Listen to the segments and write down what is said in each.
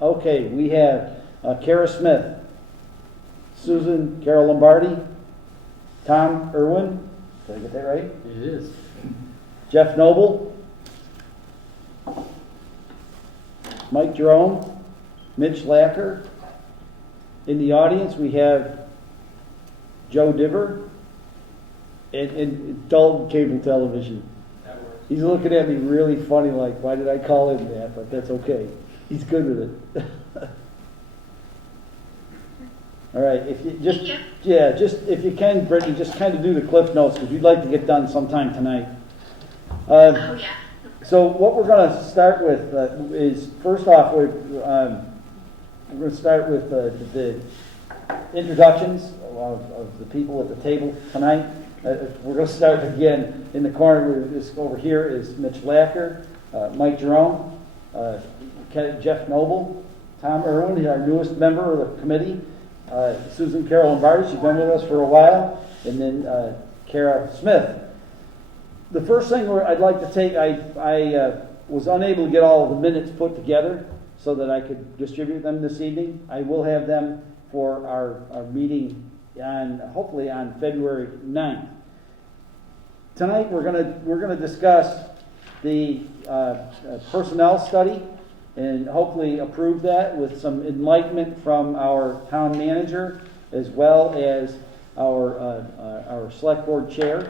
Okay, we have Kara Smith, Susan Carol Lombardi, Tom Irwin, did I get that right? It is. Jeff Noble, Mike Jerome, Mitch Lacker. In the audience, we have Joe Diver and Dalton Cable Television. That works. He's looking at me really funny like, why did I call him that? But that's okay. He's good with it. All right, if you just, yeah, just if you can, Brittany, just kind of do the cliff notes because we'd like to get done sometime tonight. Oh, yeah. So what we're going to start with is, first off, we're going to start with the introductions of the people at the table tonight. We're going to start again in the corner. Over here is Mitch Lacker, Mike Jerome, Jeff Noble, Tom Irwin, our newest member of the committee, Susan Carol Lombardi, she's been with us for a while, and then Kara Smith. The first thing I'd like to take, I was unable to get all of the minutes put together so that I could distribute them this evening. I will have them for our meeting hopefully on February 9th. Tonight we're gonna discuss the personnel study and hopefully approve that with some enlightenment from our town manager as well as our select board chair.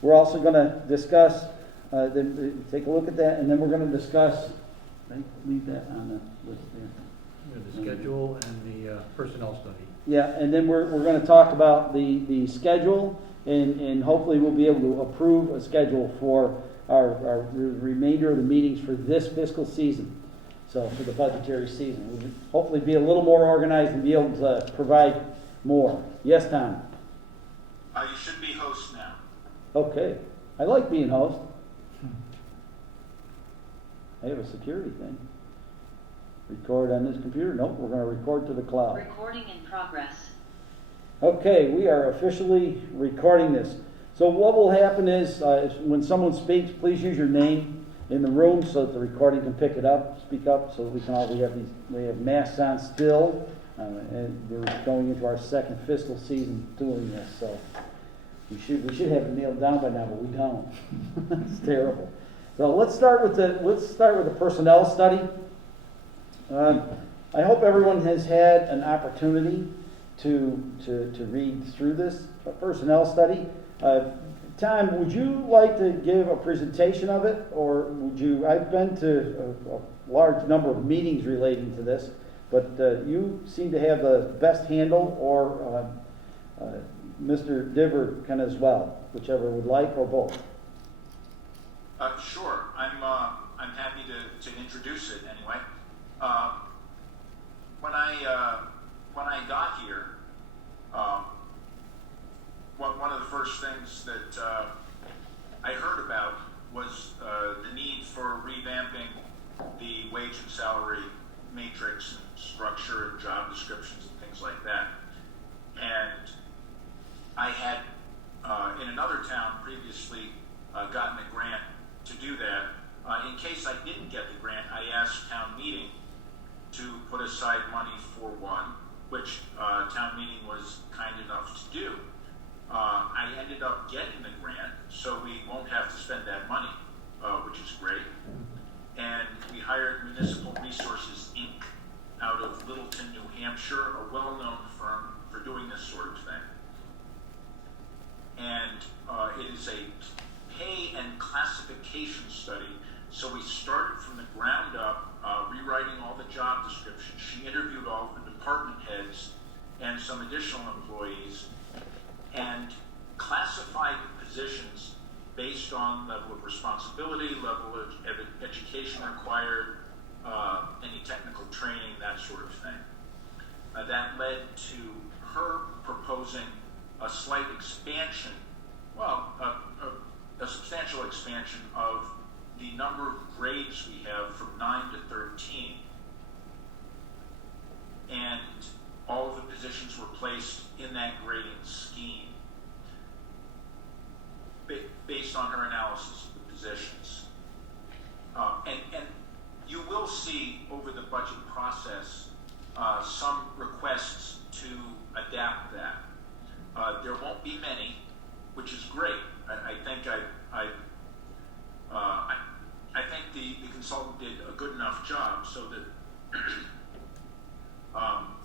We're also going to discuss, take a look at that, and then we're going to discuss, leave that on the list there. The schedule and the personnel study. Yeah, and then we're going to talk about the schedule, and hopefully we'll be able to approve a schedule for our remainder of the meetings for this fiscal season. So for the budgetary season, we'll hopefully be a little more organized and be able to provide more. Yes, Tom? You should be host now. Okay. I like being host. I have a security thing. Record on this computer? Nope, we're going to record to the cloud. Recording in progress. Okay, we are officially recording this. So what will happen is when someone speaks, please use your name in the room so that the recording can pick it up, speak up, so that we have masks on still, and we're going into our second fiscal season doing this. So we should have it nailed down by now, but we don't. It's terrible. So let's start with the personnel study. I hope everyone has had an opportunity to read through this personnel study. Tom, would you like to give a presentation of it, or would you? I've been to a large number of meetings relating to this, but you seem to have the best handle, or Mr. Diver can as well, whichever would like, or both. Sure. I'm happy to introduce it anyway. When I got here, one of the first things that I heard about was the need for revamping the wage and salary matrix and structure and job descriptions and things like that. And I had, in another town previously, gotten a grant to do that. In case I didn't get the grant, I asked town meeting to put aside money for one, which town meeting was kind enough to do. I ended up getting the grant, so we won't have to spend that money, which is great. And we hired Municipal Resources, Inc. out of Littleton, New Hampshire, a well-known firm for doing this sort of thing. And it is a pay and classification study. So we started from the ground up, rewriting all the job descriptions. She interviewed all the department heads and some additional employees and classified the positions based on level of responsibility, level of education required, any technical training, that sort of thing. That led to her proposing a slight expansion, a substantial expansion of the number of grades we have from 9 to 13. And all of the positions were placed in that grading scheme based on her analysis of the positions. And you will see over the budget process some requests to adapt that. There won't be many, which is great. I think the consultant did a good enough job so that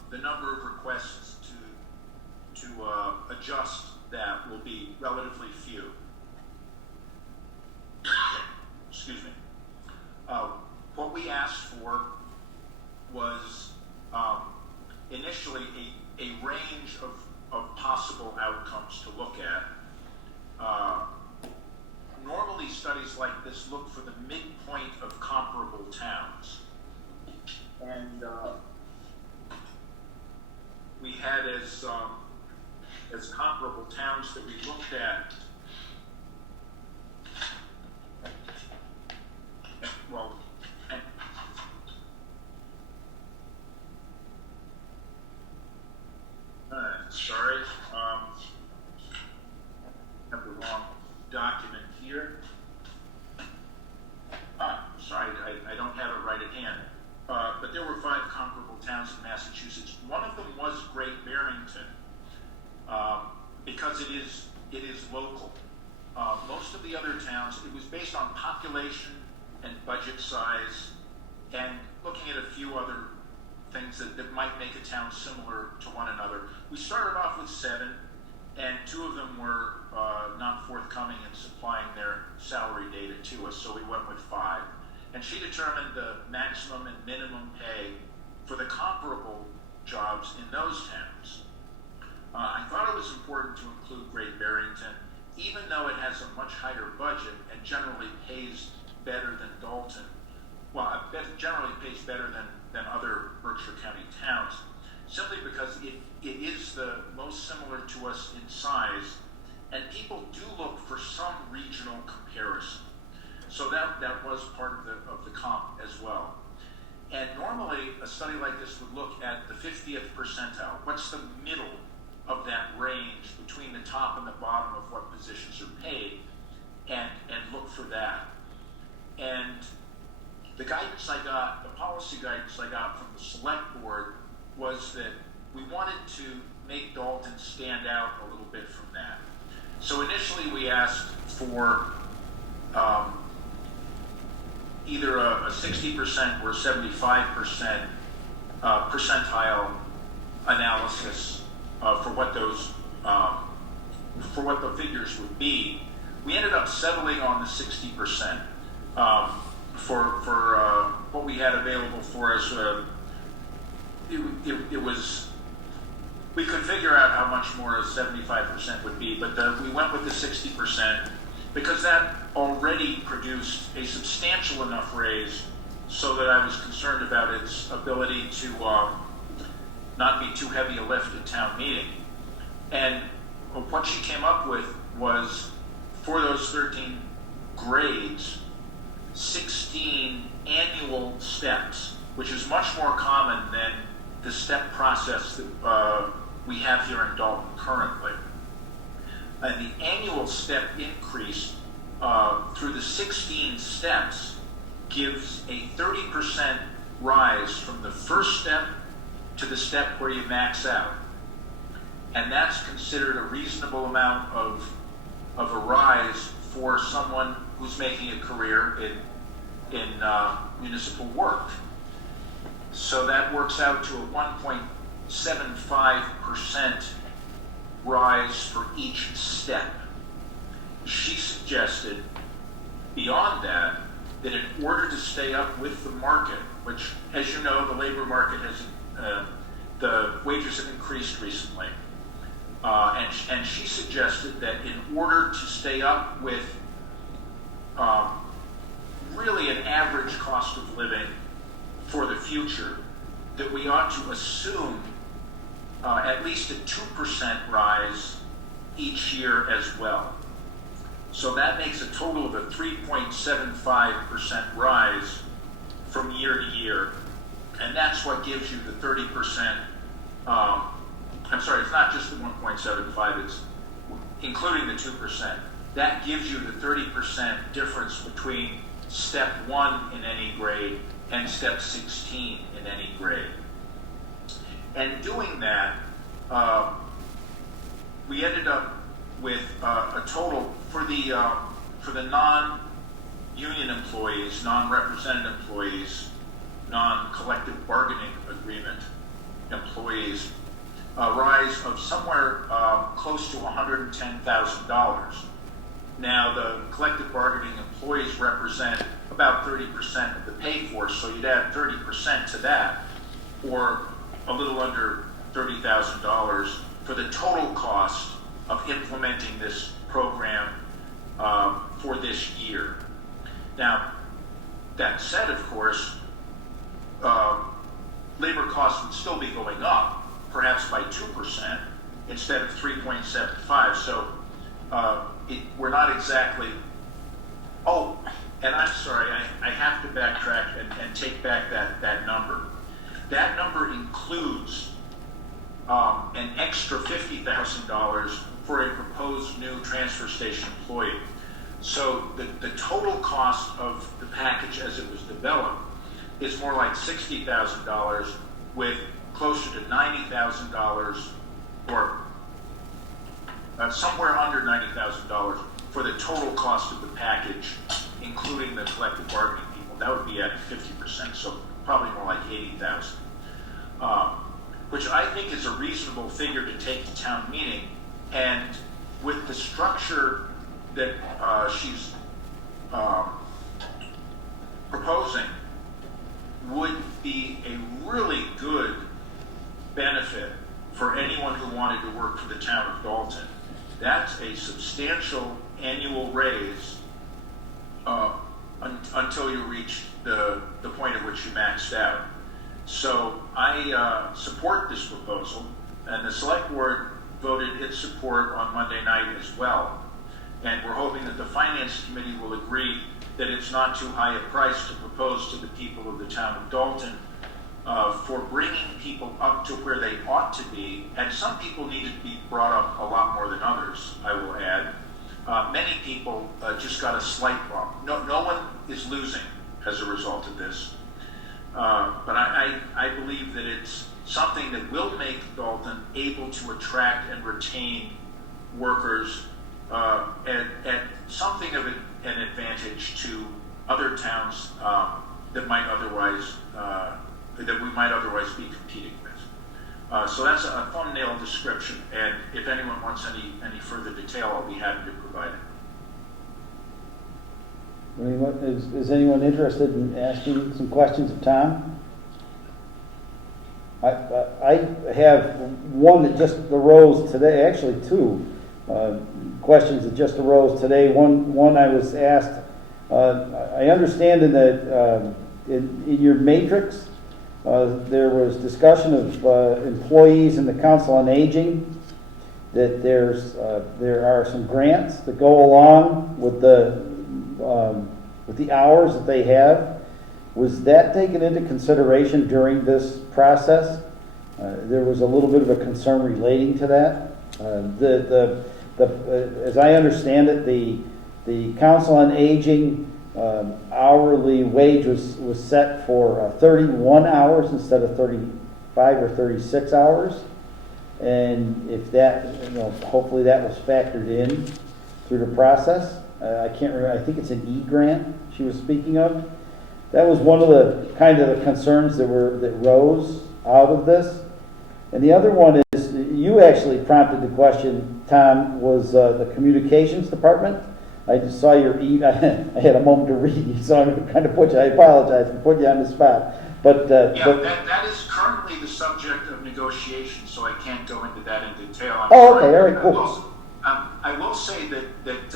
the number of requests to adjust that will be relatively few. Excuse me. What we asked for was initially a range of possible outcomes to look at. Normally studies like this look for the midpoint of comparable towns. And we had as comparable towns that we looked at, well, sorry, have the wrong document here. Sorry, I don't have it right at hand. But there were 5 comparable towns in Massachusetts. One of them was Great Barrington, because it is local. Most of the other towns, it was based on population and budget size, and looking at a few other things that might make a town similar to one another. We started off with 7, and 2 of them were not forthcoming in supplying their salary data to us, so we went with 5. And she determined the maximum and minimum pay for the comparable jobs in those towns. I thought it was important to include Great Barrington, even though it has a much higher budget and generally pays better than Dalton. Well, generally pays better than other Berkshire County towns, simply because it is the most similar to us in size, and people do look for some regional comparison. So that was part of the comp as well. And normally a study like this would look at the 50th percentile. What's the middle of that range between the top and the bottom of what positions are paid, and look for that. And the guidance I got, the policy guidance I got from the select board, was that we wanted to make Dalton stand out a little bit from that. So initially we asked for either a 60% or 75% percentile analysis for what the figures would be. We ended up settling on the 60%. For what we had available for us, it was, we could figure out how much more a 75% would be, but we went with the 60% because that already produced a substantial enough raise so that I was concerned about its ability to not be too heavy a lift at town meeting. And what she came up with was, for those 13 grades, 16 annual steps, which is much more common than the step process that we have here in Dalton currently. And the annual step increase through the 16 steps gives a 30% rise from the first step to the step where you max out. And that's considered a reasonable amount of a rise for someone who's making a career in municipal work. So that works out to a 1.75% rise for each step. She suggested, beyond that in order to stay up with the market, which, as you know, the labor market has, the wages have increased recently, and she suggested that in order to stay up with really an average cost of living for the future, that we ought to assume at least a 2% rise each year as well. So that makes a total of a 3.75% rise from year to year. And that's what gives you the 30%. I'm sorry, it's not just the 1.75, it's including the 2%. That gives you the 30% difference between step 1 in any grade and step 16 in any grade. And doing that, we ended up with a total for the non-union employees, non-represented employees, non-collective bargaining agreement employees, a rise of somewhere close to $110,000. Now, the collective bargaining employees represent about 30% of the pay force, so you'd add 30% to that, or a little under $30,000 for the total cost of implementing this program for this year. Now, that said, of course, labor costs would still be going up, perhaps by 2% instead of 3.75. So we're not exactly. Oh, and I'm sorry, I have to backtrack and take back that number. That number includes an extra $50,000 for a proposed new transfer station employee. So the total cost of the package as it was developed is more like $60,000, with closer to $90,000 or somewhere under $90,000 for the total cost of the package, including the collective bargaining people. That would be at 50%, so probably more like $80,000, which I think is a reasonable figure to take to town meeting. And with the structure that she's proposing, would be a really good benefit for anyone who wanted to work for the town of Dalton. That's a substantial annual raise until you reach the point at which you maxed out. So I support this proposal, and the select board voted its support on Monday night as well. And we're hoping that the finance committee will agree that it's not too high a price to propose to the people of the town of Dalton for bringing people up to where they ought to be. And some people need to be brought up a lot more than others, I will add. Many people just got a slight bump. No one is losing as a result of this. But I believe that it's something that will make Dalton able to attract and retain workers at something of an advantage to other towns that might otherwise that we might otherwise be competing with. So that's a thumbnail description, and if anyone wants any further detail, I'll be happy to provide it. Is anyone interested in asking some questions of Tom? I have one that just arose today, actually two questions that just arose today. One I was asked, I understand that in your matrix, there was discussion of employees in the Council on Aging, that there are some grants that go along with the hours that they have. Was that taken into consideration during this process? There was a little bit of a concern relating to that. As I understand it, the Council on Aging hourly wage was set for 31 hours instead of 35 or 36 hours. And if that, hopefully that was factored in through the process. I can't remember, I think it's an E-grant she was speaking of. That was one of the kind of the concerns that rose out of this. And the other one is, you actually prompted the question, Tom, was the communications department. I just saw your I had a moment to read, so I'm going to kind of put you, I apologize for putting you on the spot. But that is currently the subject of negotiation, so I can't go into that in detail. Okay, all right, cool. I will say that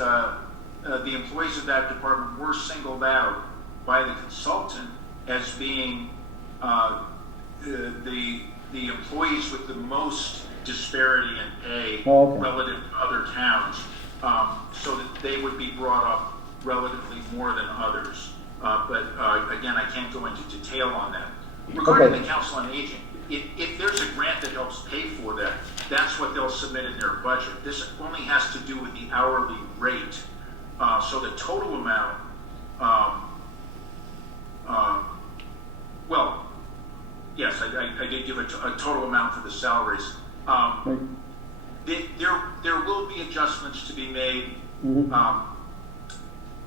the employees of that department were singled out by the consultant as being the employees with the most disparity in pay relative to other towns, so that they would be brought up relatively more than others. But again, I can't go into detail on that. Regarding the Council on Aging, if there's a grant that helps pay for that, that's what they'll submit in their budget. This only has to do with the hourly rate. So the total amount well, yes, I did give a total amount for the salaries. There will be adjustments to be made. Mhm.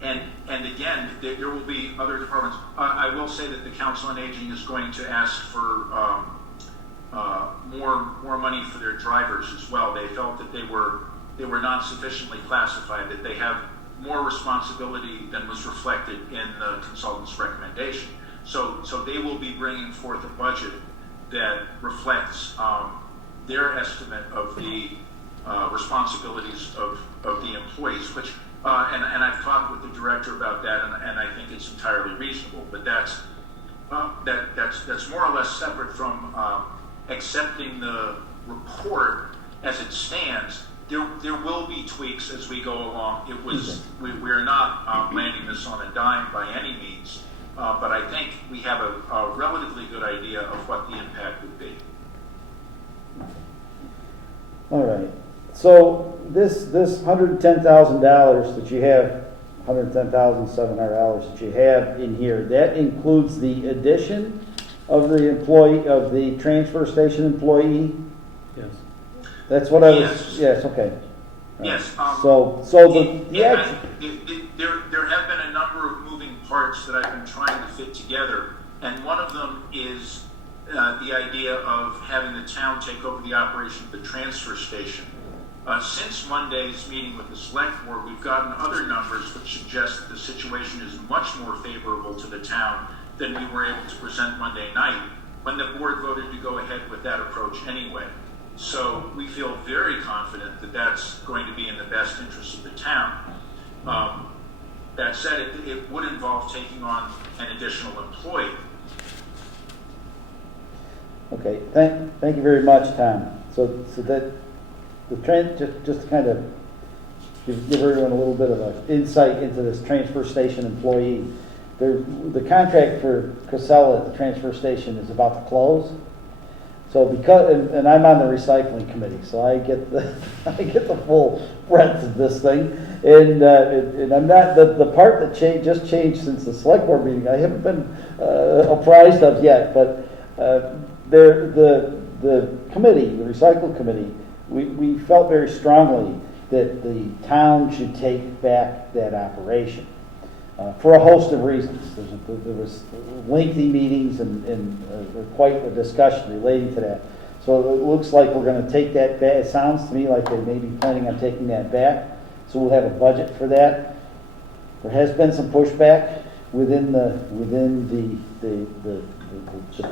And again, there will be other departments. I will say that the Council on Aging is going to ask for more money for their drivers as well. They felt that they were not sufficiently classified, that they have more responsibility than was reflected in the consultant's recommendation. So they will be bringing forth a budget that reflects their estimate of the responsibilities of the employees, which and I've talked with the director about that, and I think it's entirely reasonable. But that's more or less separate from accepting the report as it stands. There will be tweaks as we go along. We're not landing this on a dime by any means, but I think we have a relatively good idea of what the impact would be. All right. So this $110,000 that you have, $110,700 that you have in here, that includes the addition of the employee, of the transfer station employee? Yes. That's what I was, Yes. yes, okay. Yes. So there have been a number of moving parts that I've been trying to fit together, and one of them is the idea of having the town take over the operation of the transfer station. Since Monday's meeting with the select board, we've gotten other numbers which suggest that the situation is much more favorable to the town than we were able to present Monday night, when the board voted to go ahead with that approach anyway. So we feel very confident that that's going to be in the best interest of the town. That said, it would involve taking on an additional employee. Okay, thank you very much, Tom. So that just to kind of give everyone a little bit of an insight into this transfer station employee. The contract for Casella at the transfer station is about to close. So and I'm on the recycling committee, so I get the full breadth of this thing. And I'm not the part that just changed since the select board meeting. I haven't been apprised of yet, but the committee, the recycle committee, we felt very strongly that the town should take back that operation for a host of reasons. There was lengthy meetings and quite a discussion relating to that. So it looks like we're going to take that back. It sounds to me like they may be planning on taking that back. So we'll have a budget for that. There has been some pushback within the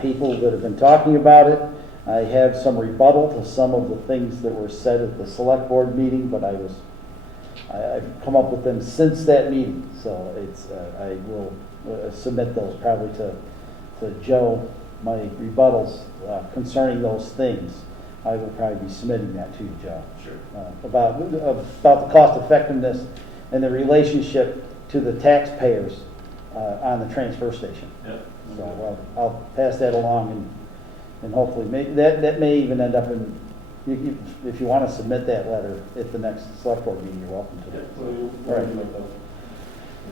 people that have been talking about it. I have some rebuttal to some of the things that were said at the select board meeting, but I've come up with them since that meeting. So I will submit those probably to Joe, my rebuttals concerning those things. I will probably be submitting that to you, Joe. Sure. About the cost effectiveness and the relationship to the taxpayers on the transfer station. Yep. So I'll pass that along, and hopefully that may even end up in, if you want to submit that letter at the next select board meeting, you're welcome to.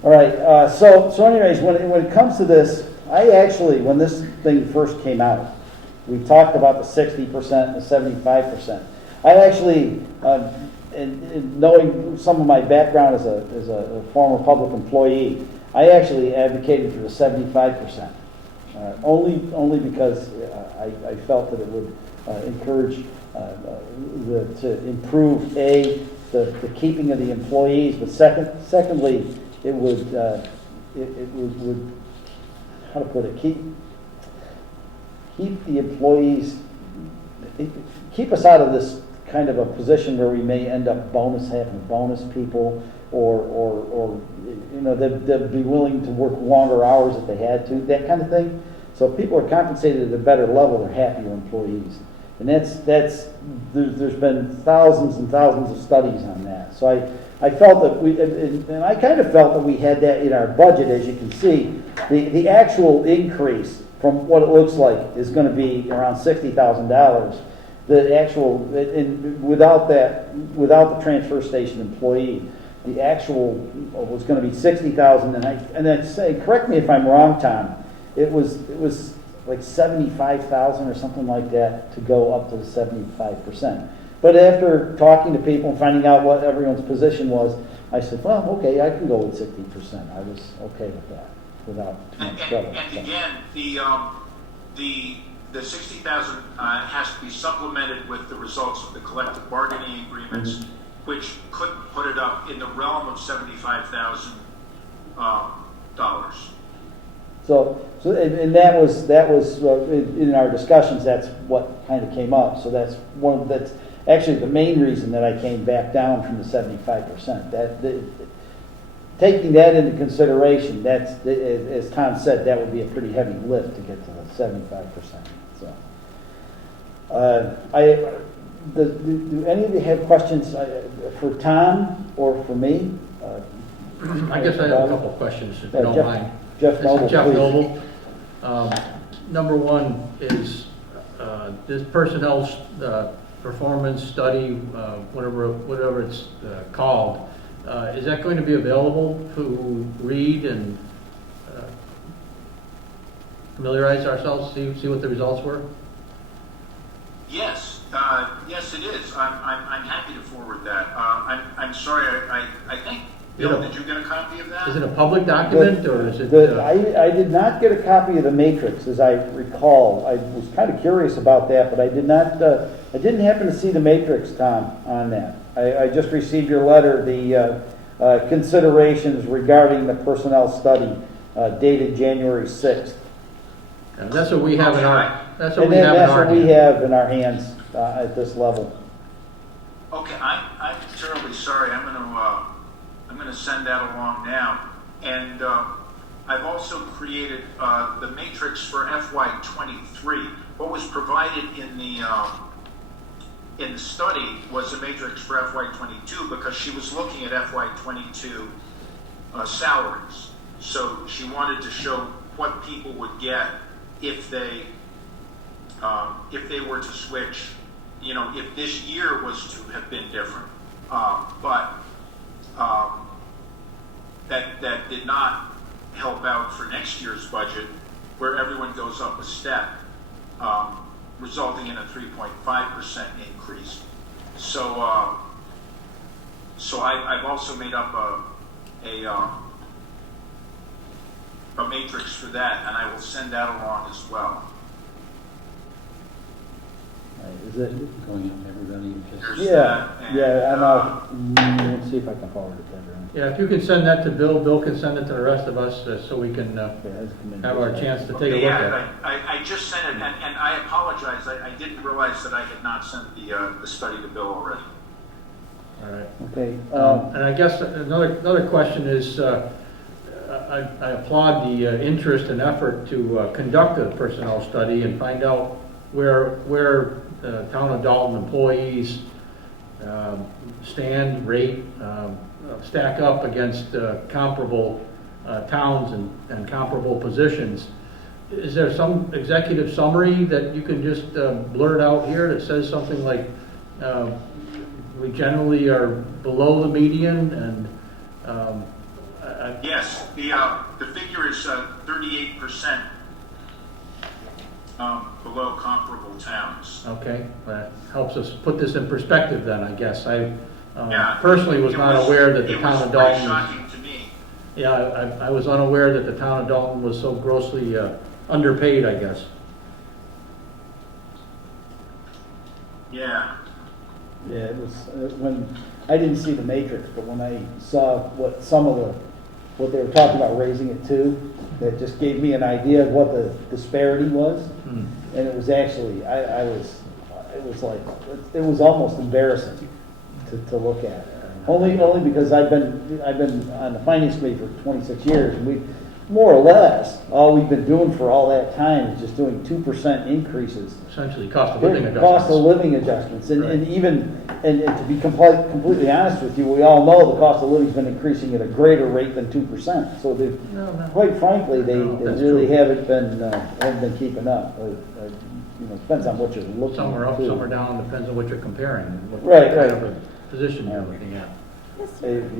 All right. So anyways, when it comes to this, I actually, when this thing first came out, we talked about the 60% and the 75%. I actually, in knowing some of my background as a former public employee, I actually advocated for the 75%. Only because I felt that it would encourage to improve the keeping of the employees, but secondly, it would how to put it, keep the employees, keep us out of this kind of a position where we may end up having bonus people, or they'd be willing to work longer hours if they had to, that kind of thing. So if people are compensated at a better level, they're happier employees. And there's been thousands and thousands of studies on that. So I felt that and I kind of felt that we had that in our budget. As you can see, the actual increase from what it looks like is going to be around $60,000. The actual, without the transfer station employee, the actual was going to be $60,000. And I say, correct me if I'm wrong, Tom. It was like 75,000 or something like that to go up to the 75%. But after talking to people and finding out what everyone's position was, I said, well, okay, I can go with 60%. I was okay with that without too much trouble. And again, the 60,000 has to be supplemented with the results of the collective bargaining agreements, which could put it up in the realm of $75,000. And that was in our discussions. That's what kind of came up. So that's that's actually the main reason that I came back down from the 75%. Taking that into consideration, that's, as Tom said, that would be a pretty heavy lift to get to the 75%. So, do any of you have questions for Tom or for me? I guess I have a couple of questions, if you don't mind. Jeff Noble, This is Jeff please. Noble. Number one is this personnel performance study, whatever it's called, is that going to be available to read and familiarize ourselves, see what the results were? Yes, yes, it is. I'm happy to forward that. I'm sorry. I think Bill, did you get a copy of that? Is it a public document or is it? I did not get a copy of the matrix, as I recall. I was kind of curious about that, but I did not. I didn't happen to see the matrix, Tom, on that. I just received your letter, the considerations regarding the personnel study, dated January 6th. And that's what we have in our. That's what And we have in that's our. what we have in our hands at this level. Okay, I'm terribly sorry. I'm going to send that along now. And I've also created the matrix for FY23. What was provided in the study was a matrix for FY22 because she was looking at FY22 salaries. So she wanted to show what people would get if they were to switch. You know, if this year was to have been different, but that did not help out for next year's budget, where everyone goes up a step, resulting in a 3.5% increase. So I've also made up a matrix for that, and I will send that along as well. Is it? Going up to everybody? There's Yeah, that, and, yeah, and let's see if I can forward it to everyone. Yeah, if you can send that to Bill, Bill can send it to the rest of us so we can have our chance to take a look at it. I just sent it, and I apologize. I didn't realize that I had not sent the study to Bill already. All right. Okay. And I guess another question is, I applaud the interest and effort to conduct a personnel study and find out where town of Dalton employees rate, stack up against comparable towns and comparable positions. Is there some executive summary that you can just blurt out here that says something like, we generally are below the median and Yes, the figure is 38% below comparable towns. Okay, that helps us put this in perspective then, I guess. I Yeah, personally was it not aware that the it town was of pretty Dalton was, shocking to me. yeah, I was unaware that the town of Dalton was so grossly underpaid, I guess. Yeah. Yeah, it was when I didn't see the matrix, but when I saw what they were talking about raising it to, that just gave me an idea of what the disparity was, and it was actually it was almost embarrassing to look at. Only because I've been on the finance committee for 26 years, and we more or less all we've been doing for all that time is just doing 2% increases. Essentially cost of living adjustments. Cost of living adjustments, and to be completely honest with you, we all know the cost of living's been increasing at a greater rate than 2%. So quite frankly, they really haven't been keeping up. Depends on what you're looking at. Some are up, too. some are down, depends on what you're comparing, and what Right. kind of a position you're looking at. It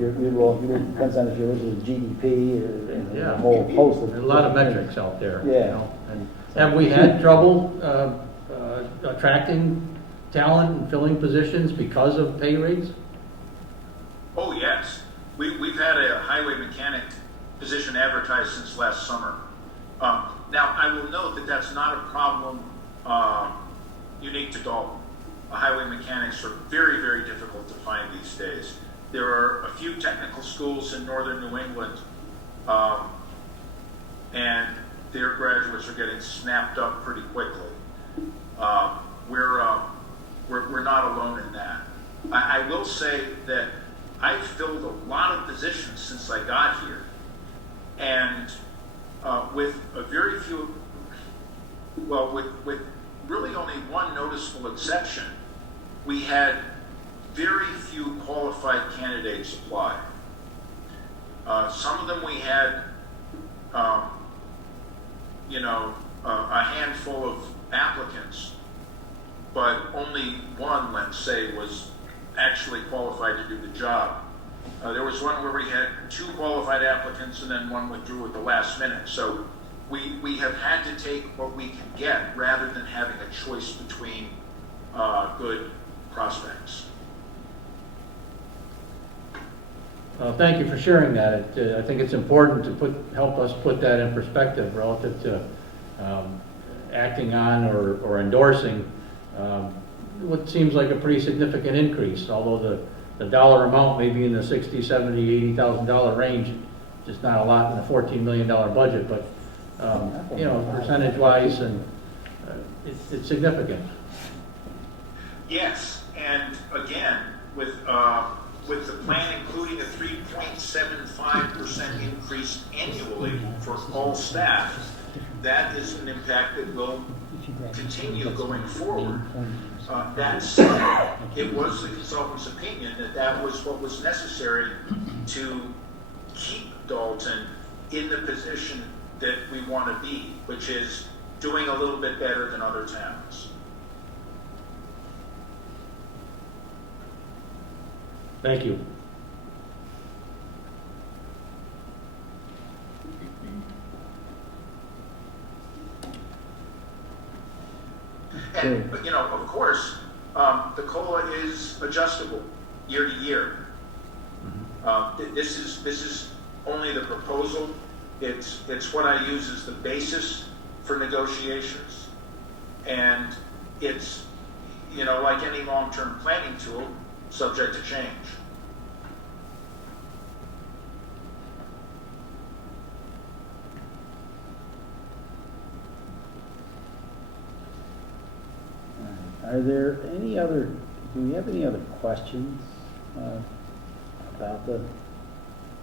depends on if you're looking at GDP or Yeah. a whole host of. There's a lot of metrics out there, you Yeah. know, and Have we had trouble attracting talent and filling positions because of pay rates? Oh, yes. We've had a highway mechanic position advertised since last summer. Now, I will note that that's not a problem unique to Dalton. Highway mechanics are very, very difficult to find these days. There are a few technical schools in northern New England, and their graduates are getting snapped up pretty quickly. We're not alone in that. I will say that I've filled a lot of positions since I got here, and with a very few, well, with really only one noticeable exception, we had very few qualified candidates apply. Some of them we had, a handful of applicants, but only one, let's say, was actually qualified to do the job. There was one where we had 2 qualified applicants and then one withdrew at the last minute. So we have had to take what we can get rather than having a choice between good prospects. Thank you for sharing that. I think it's important to help us put that in perspective relative to acting on or endorsing what seems like a pretty significant increase, although the dollar amount may be in the $60,000, $70,000, $80,000 range, just not a lot in a $14 million budget, but percentage-wise, and it's significant. Yes, and again, with the plan including a 3.75% increase annually for all staff, that is an impact that will continue going forward. That said, it was the consultant's opinion that was what was necessary to keep Dalton in the position that we want to be, which is doing a little bit better than other towns. Thank you. And, of course, the COLA is adjustable year to year. This is only the proposal. It's what I use as the basis for negotiations. And it's, like any long-term planning tool, subject to change. Are there do we have any other questions about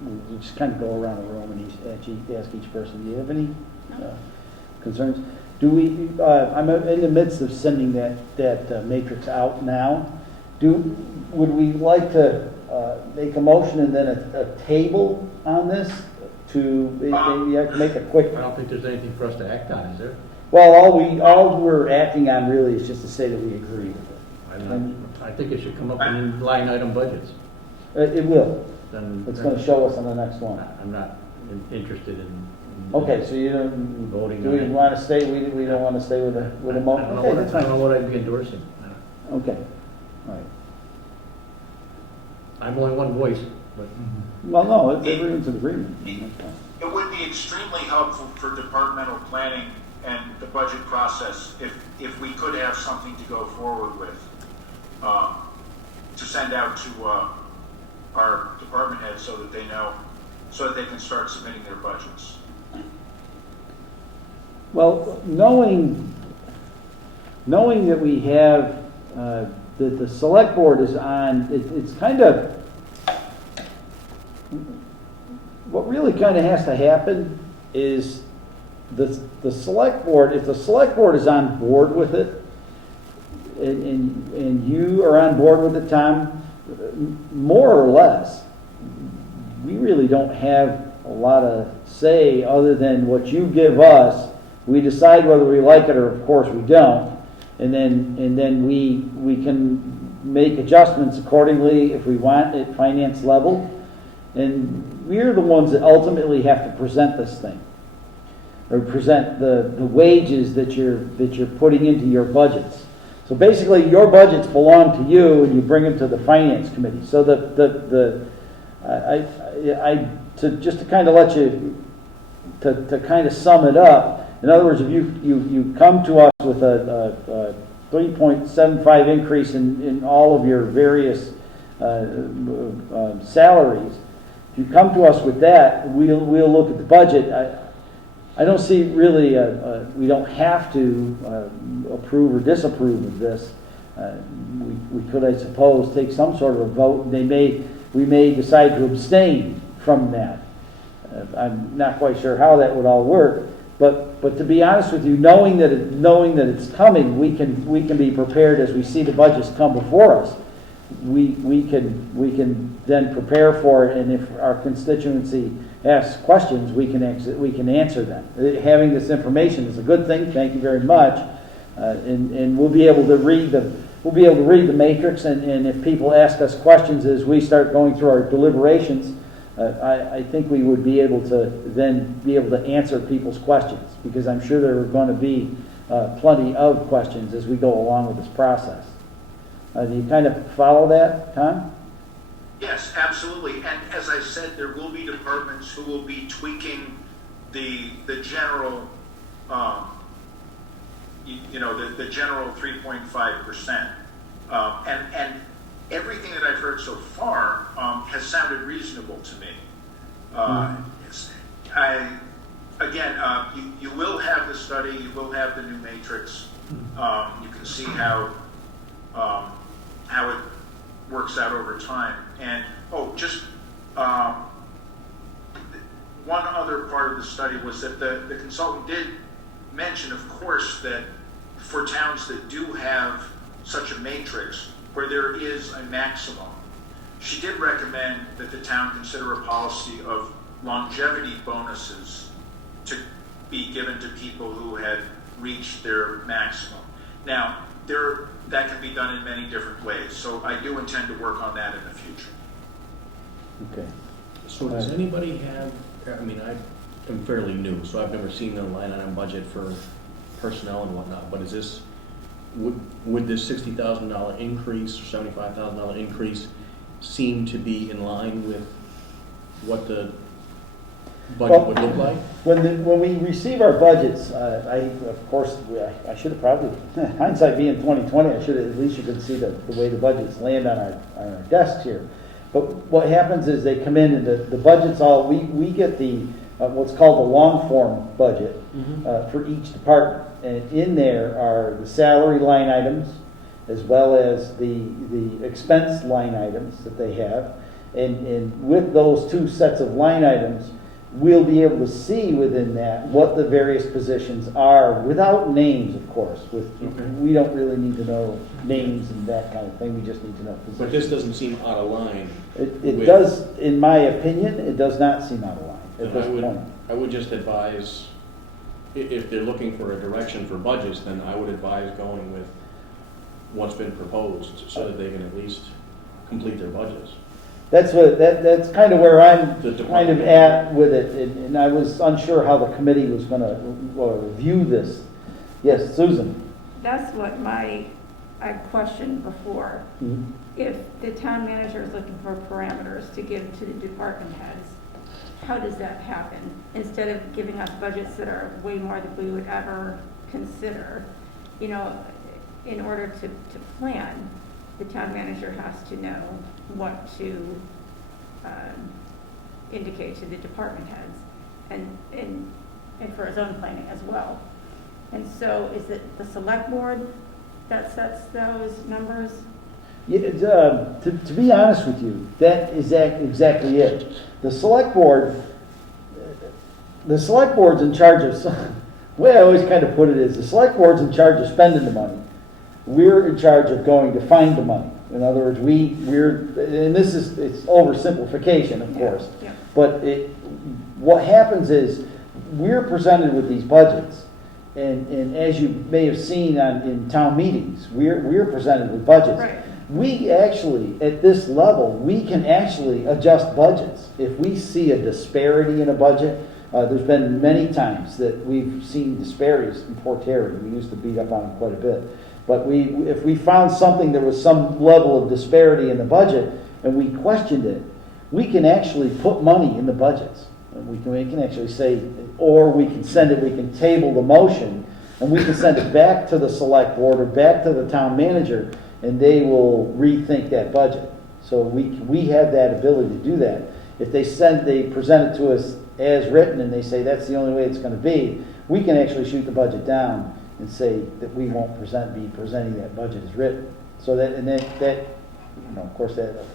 we just kind of go around the room and ask each person, do you have any concerns? Do we, I'm in the midst of sending that matrix out now. Would we like to make a motion and then a table on this to maybe make a quick? I don't think there's anything for us to act on, is there? Well, all we're acting on really is just to say that we agree with it. I think it should come up in line item budgets. It will. Then It's going to show us on the next one. I'm not interested in Okay, so you don't voting. Do we want to stay? We don't want to stay with a motion. Okay, that's I don't know fine. what I'd be endorsing. Okay, all right. I'm only one voice, but Well, no, everyone's in agreement. It would be extremely helpful for departmental planning and the budget process if we could have something to go forward with, to send out to our department heads so that they know, so that they can start submitting their budgets. Well, knowing that we have that the select board is on, it's kind of what really kind of has to happen is the select board. If the select board is on board with it, and you are on board with it, Tom, more or less, we really don't have a lot of say other than what you give us. We decide whether we like it or, of course, we don't, and then we can make adjustments accordingly if we want at finance level, and we're the ones that ultimately have to present this thing. or present the wages that you're putting into your budgets. So basically, your budgets belong to you, and you bring them to the finance committee. So just to kind of let you, to kind of sum it up, in other words, if you come to us with a 3.75 increase in all of your various salaries, if you come to us with that, we'll look at the budget. I don't see really, we don't have to approve or disapprove of this. We could, I suppose, take some sort of a vote. We may decide to abstain from that. I'm not quite sure how that would all work, but to be honest with you, knowing that it's coming, we can be prepared as we see the budgets come before us. We can then prepare for it, and if our constituency asks questions, we can answer them. Having this information is a good thing. Thank you very much, and we'll be able to read the matrix, and if people ask us questions as we start going through our deliberations, I think we would be able to answer people's questions, because I'm sure there are going to be plenty of questions as we go along with this process. Do you kind of follow that, Tom? Yes, absolutely. And as I said, there will be departments who will be tweaking the general, the general 3.5%. And everything that I've heard so far has sounded reasonable to me. You will have the study, you will have the new matrix. You can see how it works out over time. And one other part of the study was that the consultant did mention, of course, that for towns that do have such a matrix where there is a maximum, she did recommend that the town consider a policy of longevity bonuses to be given to people who had reached their maximum. Now, that can be done in many different ways, so I do intend to work on that in the future. Okay. So does anybody have, I am fairly new, so I've never seen the line item budget for personnel and whatnot, but would this $60,000 increase or $75,000 increase seem to be in line with what the budget would look like? When we receive our budgets, I should have probably, hindsight being 2020, at least you can see the way the budgets land on our desks here. But what happens is they come in, and the budget's we get the what's called the long form budget for each department. And in there are the salary line items, as well as the expense line items that they have. And with those two sets of line items, we'll be able to see within that what the various positions are, without names, of course. We don't really need to know names and that kind of thing. We just need to know positions. But this doesn't seem out of line. It does, in my opinion, it does not seem out of line at this point. I would just advise, if they're looking for a direction for budgets, then I would advise going with what's been proposed, so that they can at least complete their budgets. That's kind of where I'm kind of at with it, and I was unsure how the committee was going to review this. Yes, Susan. That's what I questioned before. Mm-hmm. If the town manager is looking for parameters to give to the department heads, how does that happen? Instead of giving us budgets that are way more than we would ever consider, in order to plan, the town manager has to know what to indicate to the department heads, and for his own planning as well. And so, is it the select board that sets those numbers? Yeah, to be honest with you, that is exactly it. The select board's in charge of. The way I always kind of put it is, the select board's in charge of spending the money. We're in charge of going to find the money. In other words, and it's oversimplification, of course. Yeah. But what happens is, we're presented with these budgets, and as you may have seen in town meetings, we're presented with budgets. Right. We actually, at this level, we can actually adjust budgets. If we see a disparity in a budget, There's been many times that we've seen disparities in Port Terry. We used to beat up on them quite a bit. But if we found something, there was some level of disparity in the budget, and we questioned it, we can actually put money in the budgets. And we can actually say, or we can table the motion, and we can send it back to the select board or back to the town manager, and they will rethink that budget. So we have that ability to do that. If they present it to us as written, and they say that's the only way it's going to be, we can actually shoot the budget down and say that we won't be presenting that budget as written. So that of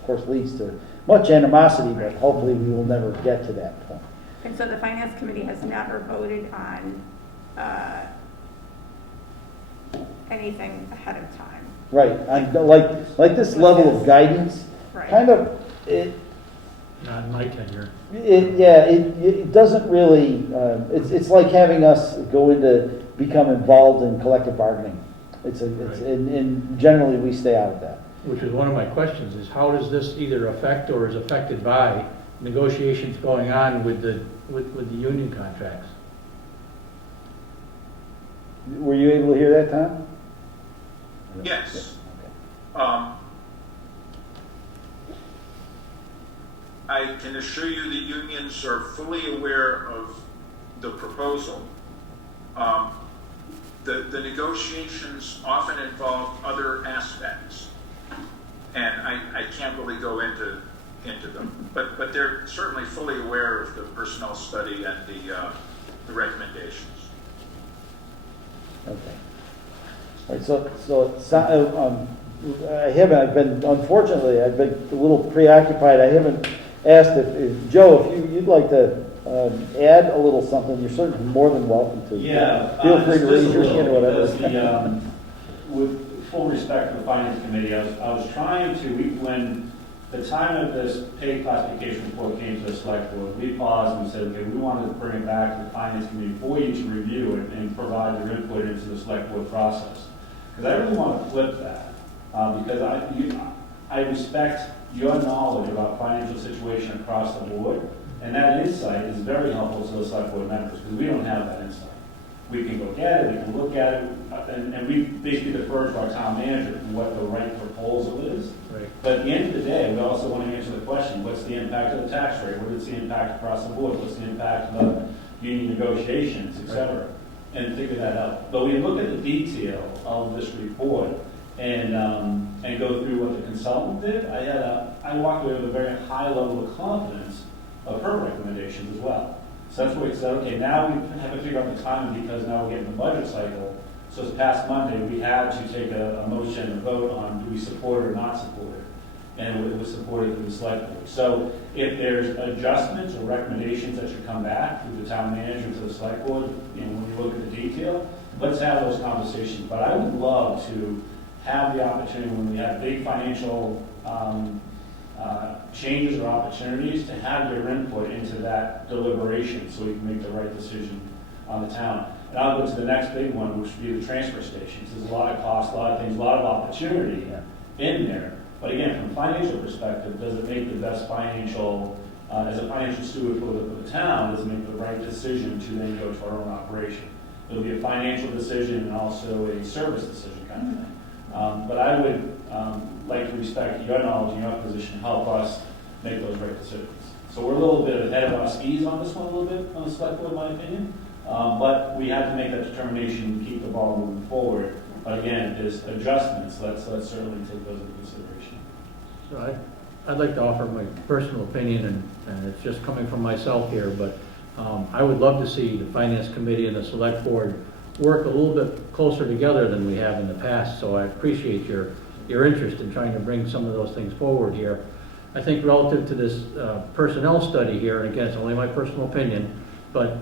course leads to much animosity, but hopefully we will never get to that point. And so the finance committee has never voted on anything ahead of time. Right, like this level of guidance, Right. kind of it. Not in my tenure. It doesn't really. It's like having us become involved in collective bargaining. And generally we stay out of that. Which is one of my questions, is how does this either affect or is affected by negotiations going on with the union contracts? Were you able to hear that, Tom? Yes. Okay. I can assure you the unions are fully aware of the proposal. The negotiations often involve other aspects, and I can't really go into them. But they're certainly fully aware of the personnel study and the recommendations. Okay. All right. So unfortunately, I've been a little preoccupied. I haven't asked if Joe, if you'd like to add a little something, you're certainly more than welcome to. Yeah. Feel free to raise your hand or whatever. Because with full respect to the finance committee, I was trying to, when the time of this pay classification report came to the select board, we paused and said, okay, we wanted to bring it back to the finance committee for you to review it and provide your input into the select board process. Because I really want to flip that, because I respect your knowledge about financial situation across the board, and that insight is very helpful to the select board members, because we don't have that insight. We can go get it, we can look at it, and we basically defer to our town manager what the right proposal is. Right. But at the end of the day, we also want to answer the question, what's the impact of the tax rate? What is the impact across the board? What's the impact of the union negotiations, et cetera? And figure that out. But we look at the detail of this report and go through what the consultant did. I walked away with a very high level of confidence of her recommendations as well. So that's what we said, okay, now we have to figure out the timing, because now we're getting the budget cycle. So this past Monday, we had to take a motion and vote on do we support it or not support it. And it was supported through the select board. So if there's adjustments or recommendations that should come back through the town manager to the select board, when you look at the detail, let's have those conversations. But I would love to have the opportunity when we have big financial changes or opportunities to have your input into that deliberation so we can make the right decision on the town. And I'll go to the next big one, which would be the transfer stations. There's a lot of cost, a lot of things, a lot of opportunity in there. But again, from a financial perspective, does it make the best financial, as a financial steward for the town, does it make the right decision to then go to our own operation? It'll be a financial decision and also a service decision kind of thing. But I would like to respect your knowledge and your position to help us make those right decisions. So we're a little bit ahead of our skis on this one, a little bit on the select board, in my opinion. But we have to make that determination to keep the ball moving forward. But again, if there's adjustments, let's certainly take those into consideration. So I'd like to offer my personal opinion, and it's just coming from myself here, but I would love to see the finance committee and the select board work a little bit closer together than we have in the past. So I appreciate your interest in trying to bring some of those things forward here. I think relative to this personnel study here, and again, it's only my personal opinion, but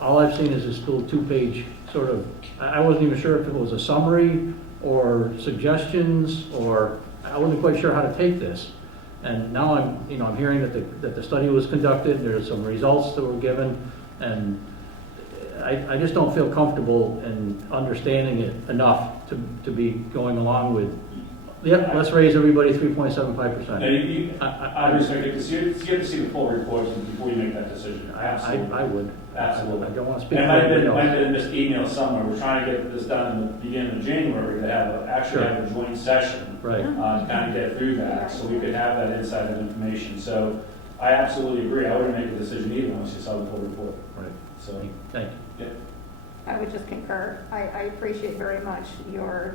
all I've seen is this little 2-page sort of, I wasn't even sure if it was a summary or suggestions, or I wasn't quite sure how to take this. And now I'm hearing that the study was conducted, there's some results that were given, and I just don't feel comfortable in understanding it enough to be going along with Yep, let's raise everybody Now, 3.75%. I respect it, because you get to see the full report before you make that decision. Absolutely. I would. Absolutely. I don't want to speak And it for might have everybody been else. this email somewhere, we're trying to get this done in the beginning of January, to actually have a joint session. Right. To kind of get through that, so we could have that insider information. So I absolutely agree, I wouldn't make a decision either unless you saw the full report. Right. So, Thank you. yeah. I would just concur. I appreciate very much your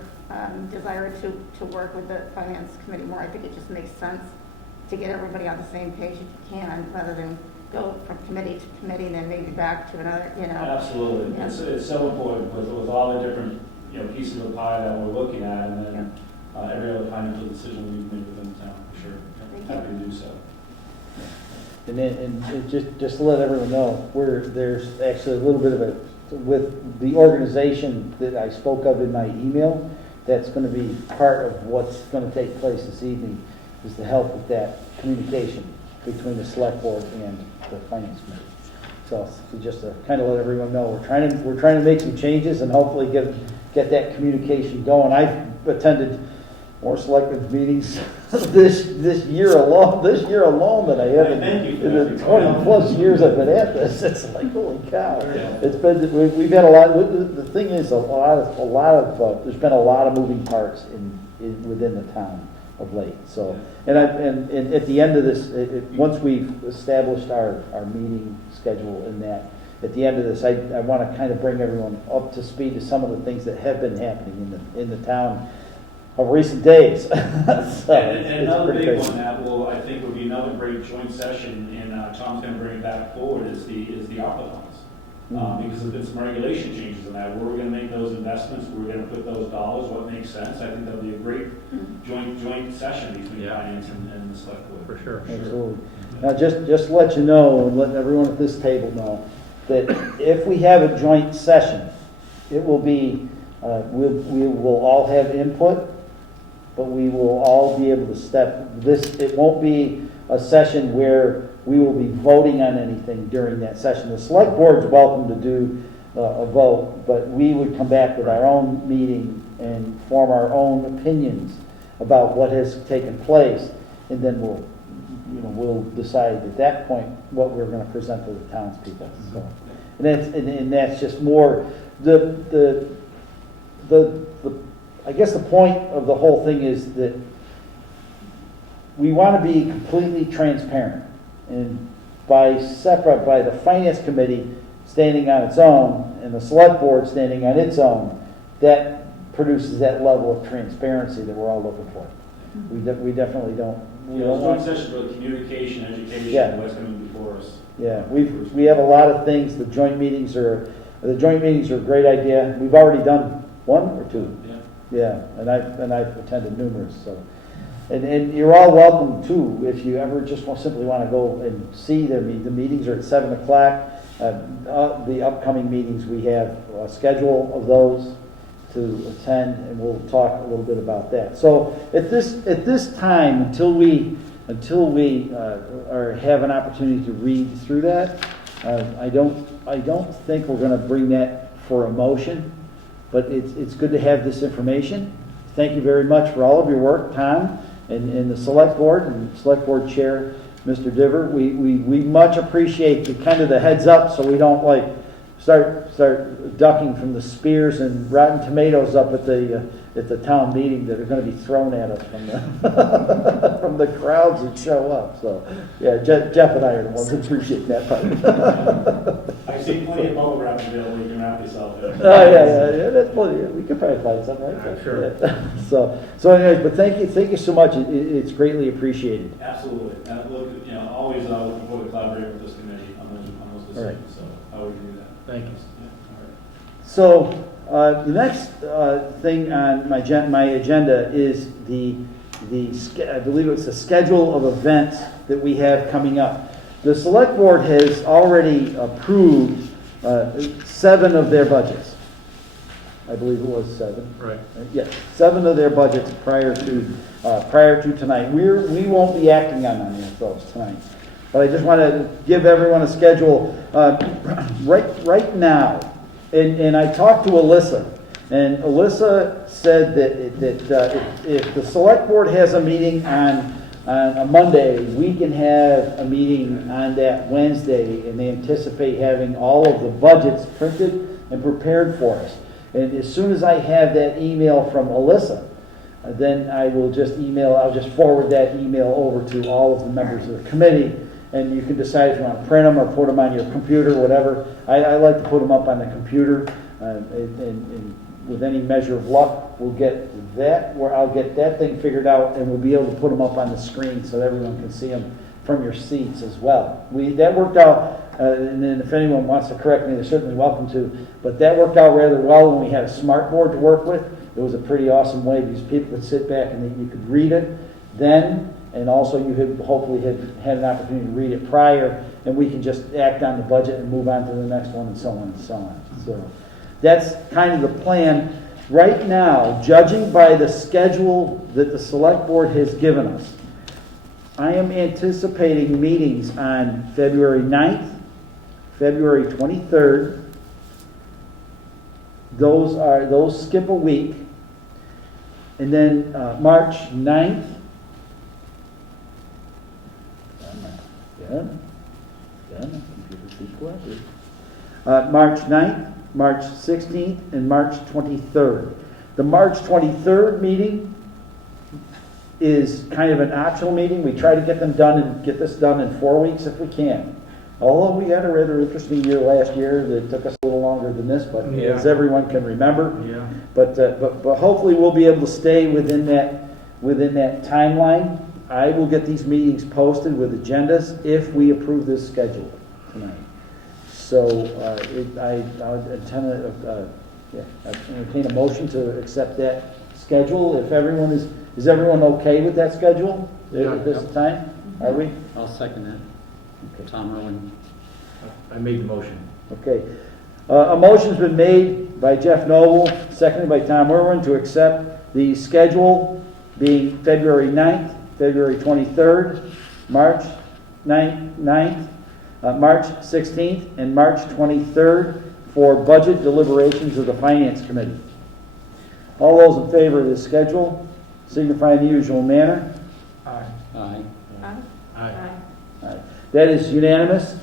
desire to work with the finance committee more. I think it just makes sense to get everybody on the same page if you can, rather than go from committee to committee and then maybe back to another, Absolutely. Yeah. It's so important with all the different, pieces of the pie that we're looking at, and then every other financial decision we need to make within the town, for sure. Thank you. Happy to do so. And just to let everyone know, there's actually a little bit of with the organization that I spoke of in my email, that's going to be part of what's going to take place this evening, is to help with that communication between the select board and the finance committee. So just to kind of let everyone know, we're trying to make some changes and hopefully get that communication going. I've attended more selectmen's meetings this year alone than I have in the 20+ years I've been at this. It's like, holy cow. Yeah. It's been, we've had a lot. The thing is, there's been a lot of moving parts within the town of late. So, and at the end of this, once we've established our meeting schedule and that, at the end of this, I want to kind of bring everyone up to speed to some of the things that have been happening in the town of recent days. So And another pretty big crazy. one that I think would be another great joint session, and Tom's going to bring it back forward, is the ARPA funds. Because there's been some regulation changes in that. Where we're going to make those investments, where we're going to put those dollars, what makes sense. I think that'll be a great joint session between finance and the select board. For sure. Absolutely. Now, just to let you know, and let everyone at this table know, that if we have a joint session, it will be, we will all have input, but we will all be able to it won't be a session where we will be voting on anything during that session. The select board's welcome to do a vote, but we would come back with our own meeting and form our own opinions about what has taken place, and then we'll decide at that point what we're going to present to the townspeople. So, and that's just more I guess the point of the whole thing is that we want to be completely transparent, and by the finance committee standing on its own and the select board standing on its own, that produces that level of transparency that we're all looking for. We definitely don't. We don't joint want. session for communication, education, Yeah. what's coming before us. Yeah, we have a lot of things. The joint meetings are a great idea. We've already done one or two. Yeah, and I've attended numerous. So, and you're all welcome too if you ever just simply want to go and see the meetings are at 7:00. The upcoming meetings, we have a schedule of those to attend, and we'll talk a little bit about that. So at this time, until we have an opportunity to read through that, I don't think we're going to bring that for a motion. But it's good to have this information. Thank you very much for all of your work, Tom, and the select board and select board chair, Mr. Diver. We much appreciate the heads up, so we don't start ducking from the spears and rotten tomatoes up at the town meeting that are going to be thrown at us from the from the crowds that show up. So yeah, Jeff and I are the ones that appreciate that part. I see plenty of bubble wrap available. You can wrap yourself in. Oh yeah, that's plenty. We could probably find something, right? Sure. Yeah. So anyways, but thank you so much. It's greatly appreciated. Absolutely. Look, always looking forward to collaborating with this committee on those decisions. Right. So I would do that. Thank you. Yeah, all right. So the next thing on my agenda is I believe it's the schedule of events that we have coming up. The select board has already approved 7 of their budgets. I believe it was 7. Right. Yes, 7 of their budgets prior to tonight. We won't be acting on any of those tonight. But I just want to give everyone a schedule right now. And I talked to Alyssa, And Alyssa said that if the select board has a meeting on a Monday, we can have a meeting on that Wednesday, and they anticipate having all of the budgets printed and prepared for us. And as soon as I have that email from Alyssa, then I'll just forward that email over to all of the members of the committee, and you can decide if you want to print them or put them on your computer, whatever. I like to put them up on the computer, and with any measure of luck, we'll get that, where I'll get that thing figured out, and we'll be able to put them up on the screen so everyone can see them from your seats as well. That worked out, and then if anyone wants to correct me, they're certainly welcome to, but that worked out rather well when we had a smart board to work with. It was a pretty awesome way because people could sit back and you could read it then, and also you had hopefully had an opportunity to read it prior, and we can just act on the budget and move on to the next one, and so on and so on. So that's kind of the plan. Right now, judging by the schedule that the select board has given us, I am anticipating meetings on February 9th, February 23rd. Those skip a week. And then March 9th. March 9th, March 16th, and March 23rd. The March 23rd meeting is kind of an optional meeting. We try to get this done in 4 weeks if we can. Although we had a rather interesting year last year that took us a little longer than this, but Yeah. as everyone can remember. Yeah. But hopefully we'll be able to stay within that timeline. I will get these meetings posted with agendas if we approve this schedule tonight. So I'll entertain a motion to accept that schedule. If everyone is everyone okay with that schedule at this time? Are we? I'll second that. Okay. Tom Irwin. I made the motion. Okay. A motion's been made by Jeff Noble, seconded by Tom Irwin, to accept the schedule being February 9th, February 23rd, March 9th, March 16th, and March 23rd for budget deliberations of the Finance Committee. All those in favor of this schedule signify in the usual manner. Aye. Aye. Aye. Aye. That is unanimous.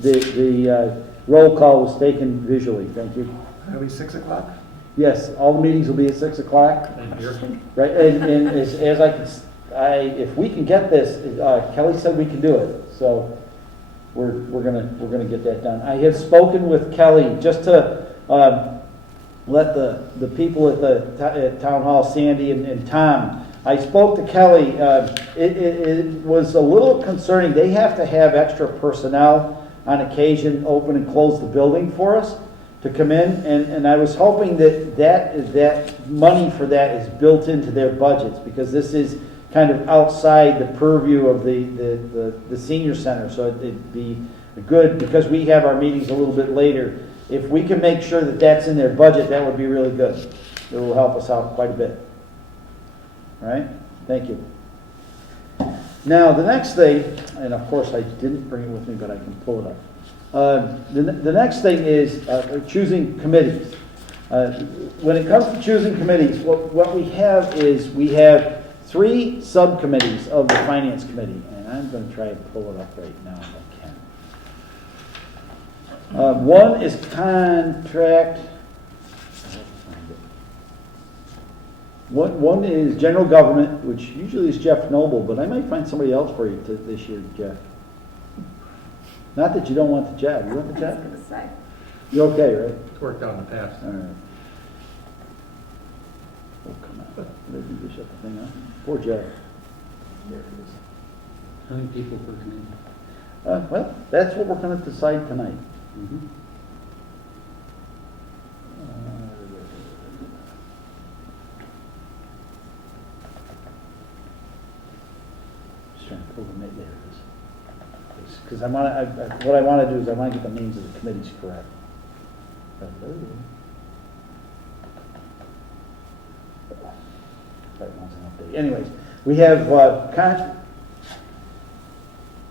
The roll call was taken visually. Thank you. It'll be 6 o'clock? Yes, all the meetings will be at 6 o'clock. Thank you. Right, and as if we can get this, Kelly said we can do it, so we're gonna get that done. I have spoken with Kelly just to let the people at Town Hall, Sandy and Tom. I spoke to Kelly. It was a little concerning. They have to have extra personnel on occasion open and close the building for us to come in, and I was hoping that money for that is built into their budgets, because this is kind of outside the purview of the senior center. So it'd be good, because we have our meetings a little bit later. If we can make sure that that's in their budget, that would be really good. It will help us out quite a bit. All right? Thank you. Now, the next thing, and of course I didn't bring it with me, but I can pull it up. The next thing is choosing committees. When it comes to choosing committees, what we have is we have 3 subcommittees of the Finance Committee, and I'm going to try and pull it up right now if I can. One is contract. One is general government, which usually is Jeff Noble, but I might find somebody else for you this year, Jeff. Not that you don't want the job. You want the job? You okay, right? It's worked out in the past. All right. Oh, come on. Did I do shut the thing off? Poor Jeff. There it is. How many people per committee? Well, that's what we're going to decide tonight. Mm-hmm. Just trying to pull the there it is. Because what I want to do is I want to get the names of the committees correct. That one's an update. Anyways, we have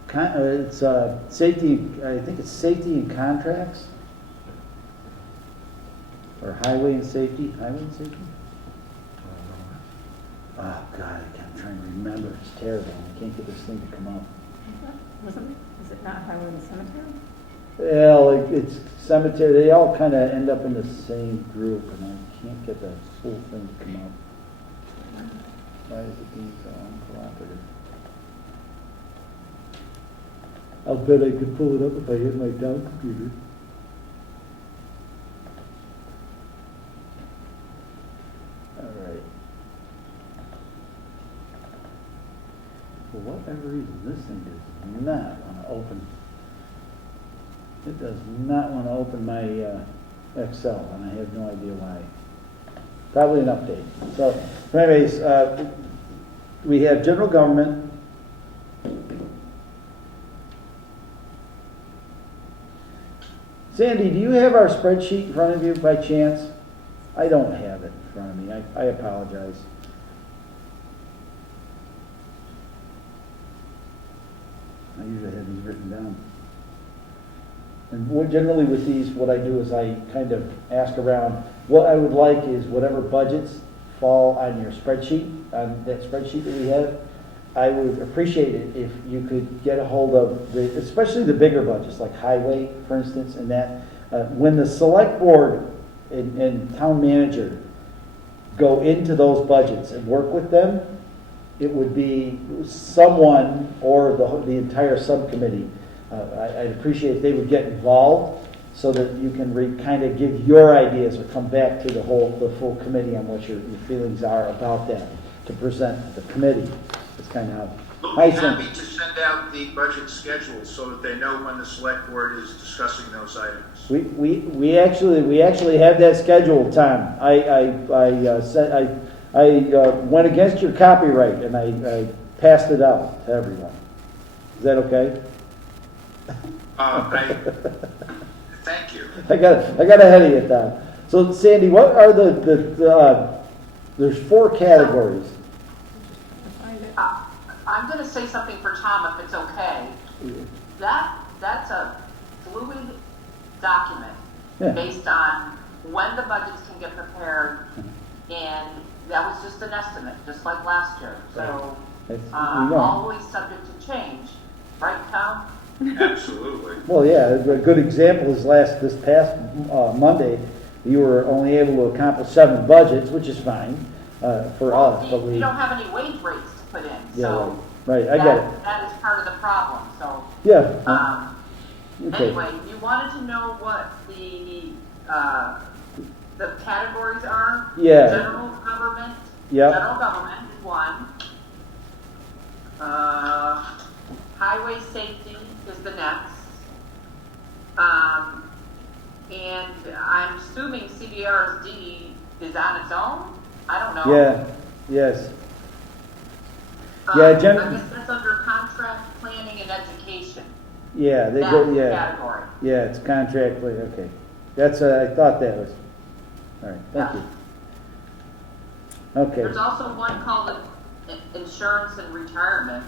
it's safety. I think it's safety and contracts. Or highway and safety, Oh, God, I'm trying to remember, it's terrible, I can't get this thing to come up. Is it not highway and cemetery? Well, it's cemetery, they all kind of end up in the same group, and I can't get the whole thing to come up. Why is it being so uncooperative? I'll bet I could pull it up if I hit my town computer. All right. For whatever reason, this thing does not want to open. It does not want to open my Excel, and I have no idea why. Probably an update. So, anyways, we have general government. Sandy, do you have our spreadsheet in front of you by chance? I don't have it in front of me. I apologize. I usually have these written down. And generally with these, what I do is I kind of ask around. What I would like is whatever budgets fall on your spreadsheet, on that spreadsheet that we have, I would appreciate it if you could get a hold of especially the bigger budgets, like highway, for instance, and that when the select board and town manager go into those budgets and work with them, it would be someone or the entire subcommittee. I'd appreciate if they would get involved so that you can kind of give your ideas or come back to the full committee on what your feelings are about that to present to the committee. It's kind of We'll how be I happy to send out the budget schedule so that they know when the select board is discussing those items. We actually have that scheduled, Tom. I went against your copyright and I passed it out to everyone. Is that okay? Thank you. I got ahead of you, Tom. So Sandy, what are there's 4 categories. I'm going to say something for Tom if it's okay. That's a fluid document based on when the budgets can get prepared, and that was just an estimate, just like last year. So always subject to change, right, Tom? Absolutely. Well, yeah, a good example is this past Monday, you were only able to accomplish 7 budgets, which is fine for us. But you don't have any wage rates to put in, so right. I get it. That is part of the problem. So Okay. Anyway, you wanted to know what the categories are. Yeah. General government. Yep. General government is one. Highway safety is the next. And I'm assuming CBRSD is on its own? I don't know. Yeah, yes. I guess that's under contract planning and education. Yeah, they That's go, the category. Yeah, it's contract, okay. That's, I thought that was, all right, thank you. Okay. There's also one called insurance and retirement,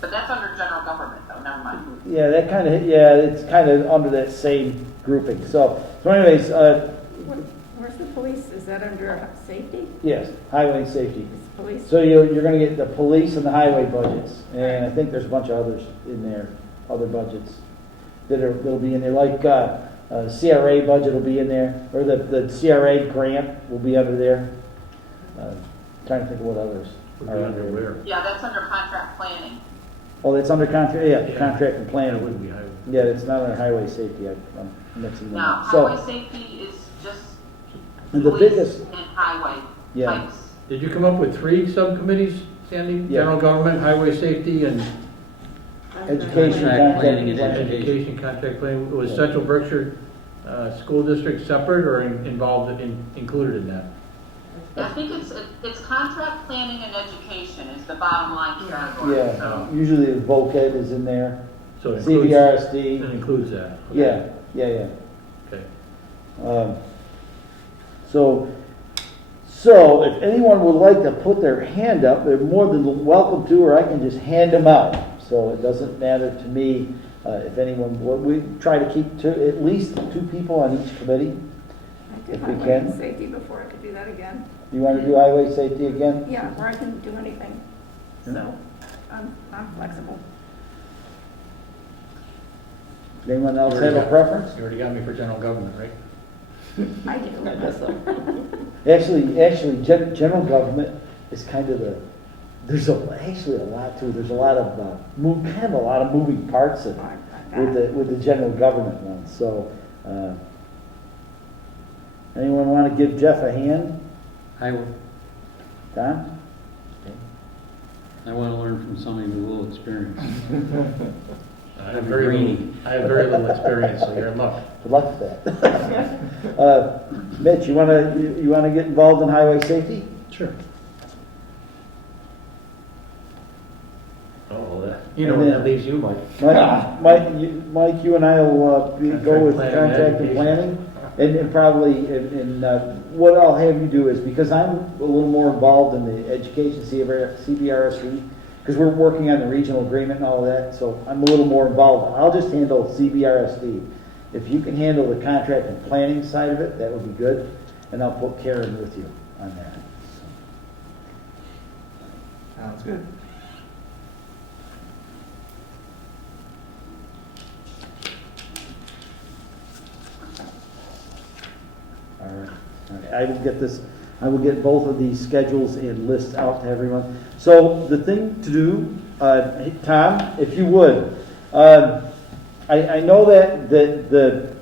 but that's under general government though, never mind. Yeah, it's kind of under that same grouping. So anyways, Where's the police? Is that under safety? yes, highway and safety. Is police? So you're going to get the police and the highway budgets, and I think there's a bunch of others in there, other budgets that'll be in there, like CRA budget will be in there, or the CRA grant will be under there. Trying to think of what others are under there. Yeah, that's under contract planning. Oh, that's under contract. Yeah, contract and That planning. wouldn't be highway. Yeah, it's not under highway safety. I'm mixing them No, up. highway safety is just And the police biggest- and highway Yeah. types. Did you come up with 3 subcommittees, Sandy? Yeah. General government, highway safety, and Education, Contract planning and planning. education, contract planning? Was Central Berkshire School District separate or included in that? I think it's contract planning and education is the bottom line category. Yeah, So usually the VOCAD is in there. So it includes, CBRSD. it includes that? Yeah. Okay. So if anyone would like to put their hand up, they're more than welcome to, or I can just hand them out. So it doesn't matter to me if anyone, we try to keep at least 2 people on each committee. did If we highway and can. safety before, I could do that again. You want to do highway safety again? Yeah, or I can do anything. So, I'm flexible. Anyone else have a preference? You already got me for general government, right? I do. Actually, general government is kind of actually a lot to it. There's a lot of, kind of a lot of moving parts in it with the general government one. So, anyone want to give Jeff a hand? I will. Tom? I want to learn from somebody with a little experience. I have very little experience, so you're in luck. Good luck with that. Mitch, you wanna get involved in highway safety? Sure. Oh, that, you know where that leaves you, Mike. Mike, you and I will go with Contract contract and planning. And probably, what I'll have you do is, because I'm a little more involved in the education CBRSE, because we're working on the regional agreement and all of that, so I'm a little more involved. I'll just handle CBRSD. If you can handle the contract and planning side of it, that would be good, and I'll put Karen with you on that. Sounds good. All right. I will get both of these schedules and lists out to everyone. So the thing to do, Tom, if you would, I know that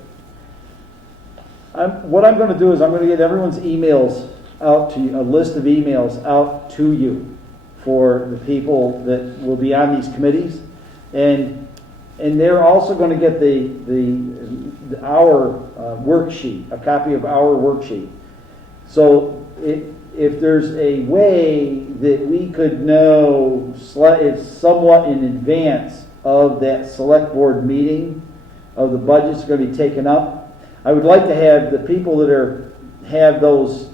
what I'm going to do is I'm going to get everyone's emails out to you, a list of emails out to you for the people that will be on these committees, and they're also going to get our worksheet, a copy of our worksheet. So if there's a way that we could know somewhat in advance of that select board meeting of the budget's going to be taken up, I would like to have the people that have those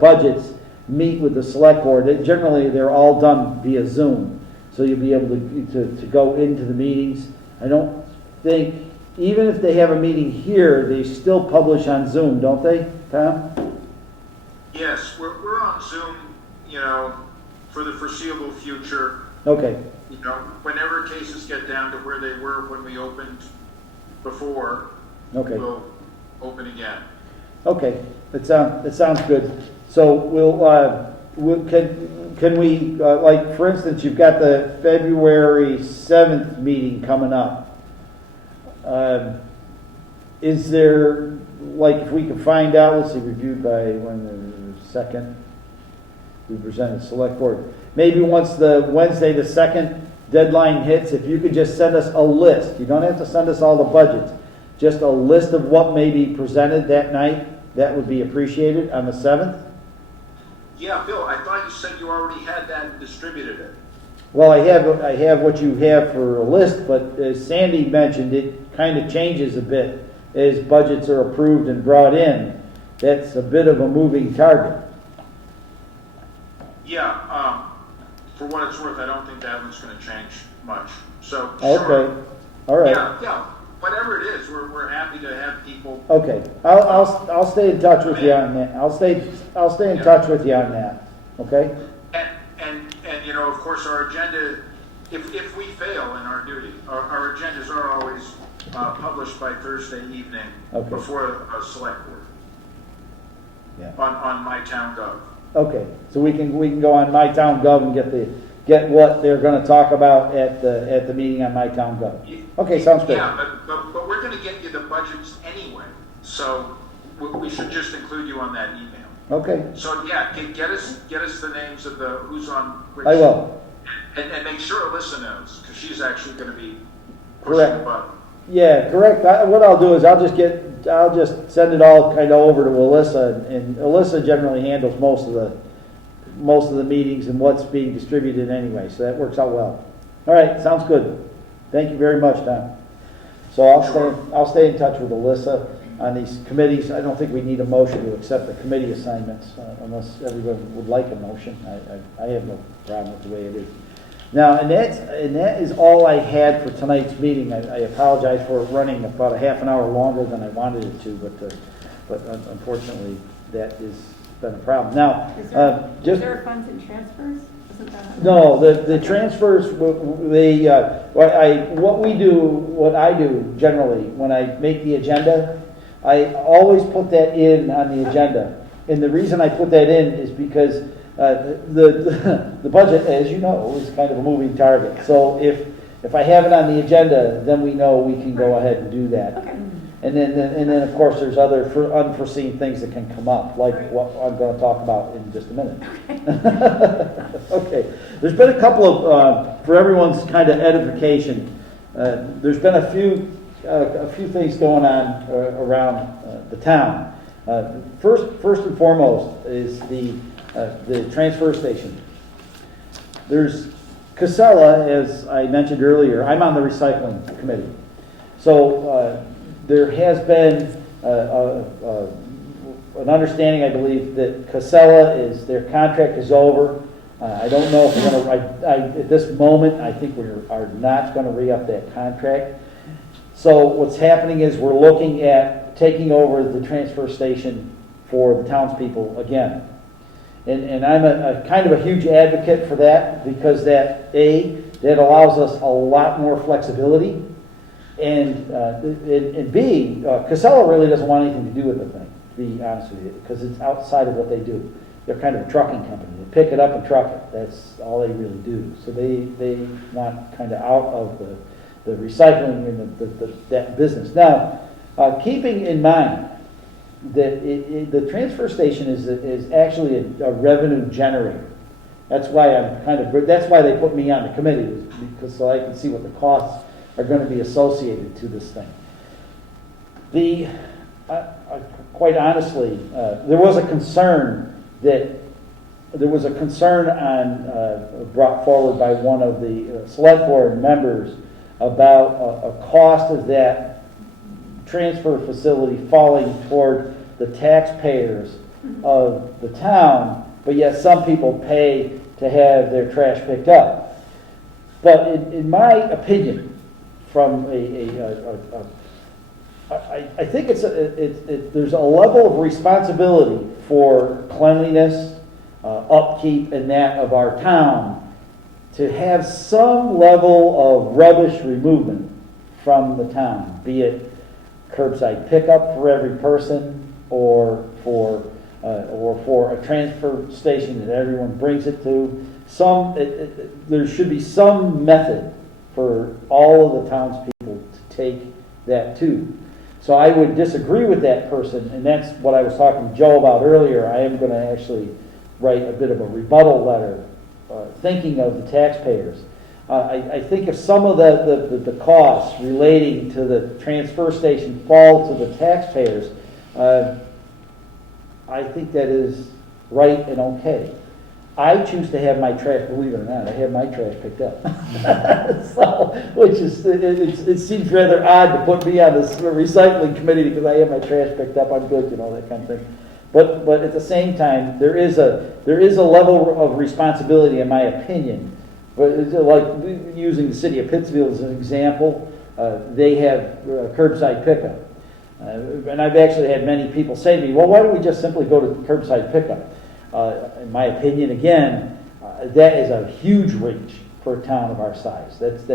budgets meet with the select board. Generally, they're all done via Zoom, so you'll be able to go into the meetings. I don't think, even if they have a meeting here, they still publish on Zoom, don't they, Tom? Yes, we're on Zoom, for the foreseeable future. Okay. Whenever cases get down to where they were when we opened before, Okay. we'll open again. Okay, that sounds good. So can we, like, for instance, you've got the February 7th meeting coming up. Is there, like, if we could find out, let's see, reviewed by when the 2nd, we presented select board. Maybe once the Wednesday the 2nd deadline hits, if you could just send us a list. You don't have to send us all the budgets. Just a list of what may be presented that night. That would be appreciated on the 7th. Yeah, Bill, I thought you said you already had that and distributed it. Well, I have what you have for a list, but as Sandy mentioned, it kind of changes a bit as budgets are approved and brought in. That's a bit of a moving target. Yeah, for what it's worth, I don't think that one's going to change much. So, Okay, sure. all right. Yeah, whatever it is, we're happy to have people. Okay, I'll stay in touch with you on that. I'll stay in touch with you on that. Okay. And of course, our agenda, if we fail in our duty, our agendas are always published by Thursday evening before a select board. Yeah. On MyTownGov. Okay, so we can go on MyTownGov and get what they're going to talk about at the meeting on MyTownGov. Okay, sounds good. Yeah, but we're going to get you the budgets anyway, so we should just include you on that email. Okay. So yeah, get us the names of who's on which. I will. And make sure Alyssa knows, because she's actually going to be pushing Correct. the button. Yeah, correct. What I'll do is I'll just send it all kind of over to Alyssa, and Alyssa generally handles most of the meetings and what's being distributed anyway, so that works out well. All right, sounds good. Thank you very much, Tom. So I'll stay in touch with Alyssa on these committees. I don't think we need a motion to accept the committee assignments unless everyone would like a motion. I have no problem with the way it is. Now, and that is all I had for tonight's meeting. I apologize for running about a half an hour longer than I wanted it to, but But unfortunately, that has been a problem. Now, Is there funds and transfers? Isn't that? No, the transfers, what I do generally, when I make the agenda, I always put that in on the agenda. And the reason I put that in is because the budget, as you know, is kind of a moving target. So if I have it on the agenda, then we know we can go ahead and do that. Okay. And then of course there's other unforeseen things that can come up, like what I'm going to talk about in just a minute. Okay. There's been a couple of for everyone's kind of edification. There's been a few things going on around the town. First and foremost is the transfer station. There's Casella, as I mentioned earlier. I'm on the recycling committee, so there has been an understanding, I believe, that Casella their contract is over. I don't know if we're going to. At this moment, I think we are not going to re-up that contract. So what's happening is we're looking at taking over the transfer station for the townspeople again. And I'm a kind of a huge advocate for that, because that allows us a lot more flexibility, and B, Casella really doesn't want anything to do with the thing, to be honest with you, because it's outside of what they do. They're kind of a trucking company. They pick it up and truck it. That's all they really do. So they want kind of out of the recycling and that business. Now, keeping in mind that the transfer station is actually a revenue generator. That's why that's why they put me on the committee, because so I can see what the costs are going to be associated to this thing. Quite honestly, there was a concern brought forward by one of the select board members about a cost of that transfer facility falling toward the taxpayers of the town, but yet some people pay to have their trash picked up. But in my opinion, from I think there's a level of responsibility for cleanliness, upkeep, and that of our town to have some level of rubbish removal from the town, be it curbside pickup for every person, or for a transfer station that everyone brings it to. There should be some method for all of the townspeople to take that to. So I would disagree with that person, and that's what I was talking to Joe about earlier. I am going to actually write a bit of a rebuttal letter, thinking of the taxpayers. I think if some of the costs relating to the transfer station fall to the taxpayers, I think that is right and okay. I choose to have my trash, believe it or not, I have my trash picked up. It seems rather odd to put me on this recycling committee because I have my trash picked up, I'm good, that kind of thing. But at the same time, there is a level of responsibility, in my opinion. But it's like using the city of Pittsfield as an example, they have curbside pickup. And I've actually had many people say to me, well, why don't we just simply go to curbside pickup? In my opinion, again, that is a huge reach for a town of our size. That's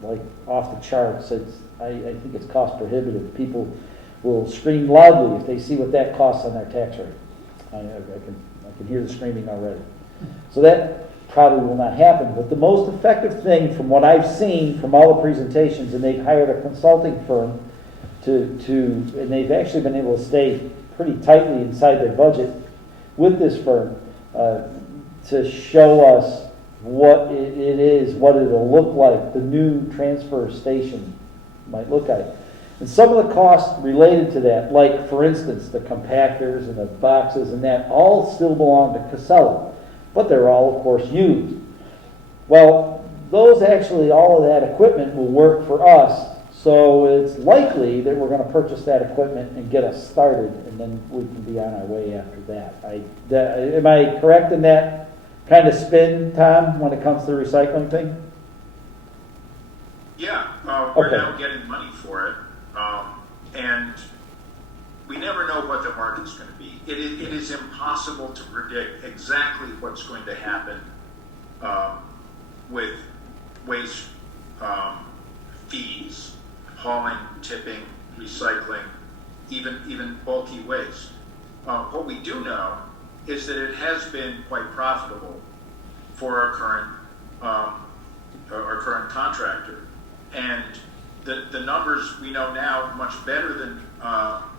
like off the charts. I think it's cost prohibitive. People will scream loudly if they see what that costs on their tax rate. I can hear the screaming already. So that probably will not happen. But the most effective thing, from what I've seen from all the presentations, and they've hired a consulting firm and they've actually been able to stay pretty tightly inside their budget with this firm to show us what it is, what it'll look like, the new transfer station might look like. And some of the costs related to that, like, for instance, the compactors and the boxes and that, all still belong to Casella, but they're all, of course, used. Well, all of that equipment will work for us, so it's likely that we're going to purchase that equipment and get us started, and then we can be on our way after that. Am I correct in that kind of spin, Tom, when it comes to the recycling thing? Yeah, we're Okay. now getting money for it, and we never know what the market's going to be. It is impossible to predict exactly what's going to happen with waste fees, hauling, tipping, recycling, even bulky waste. What we do know is that it has been quite profitable for our current contractor, and the numbers we know now much better than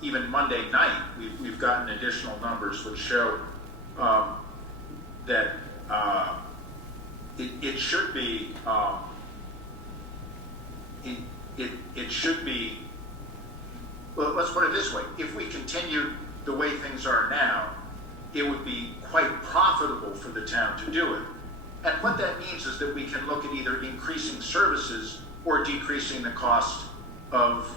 even Monday night. We've gotten additional numbers which show that it should be it should be. Well, let's put it this way: if we continue the way things are now, it would be quite profitable for the town to do it. And what that means is that we can look at either increasing services or decreasing the cost of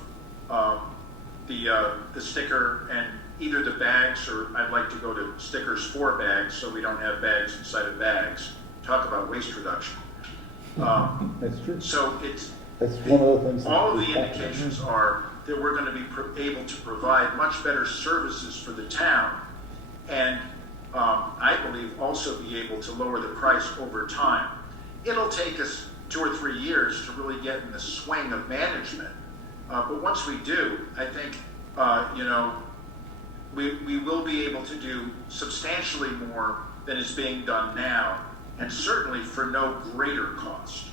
the sticker and either the bags, or I'd like to go to stickers for bags so we don't have bags inside of bags. Talk about waste reduction. That's true. So That's one of the things. all of the indications are that we're going to be able to provide much better services for the town, and I believe also be able to lower the price over time. It'll take us 2 or 3 years to really get in the swing of management, but once we do, I think we will be able to do substantially more than is being done now, and certainly for no greater cost.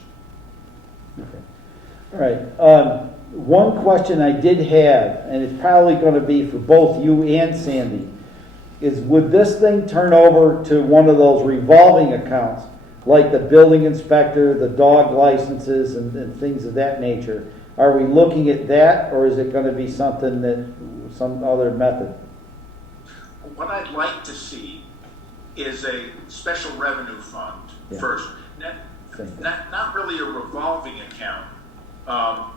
Okay. All right. One question I did have, and it's probably going to be for both you and Sandy, is would this thing turn over to one of those revolving accounts, like the building inspector, the dog licenses, and things of that nature? Are we looking at that, or is it going to be some other method? What I'd like to see is a special revenue fund first. Not really a revolving account. I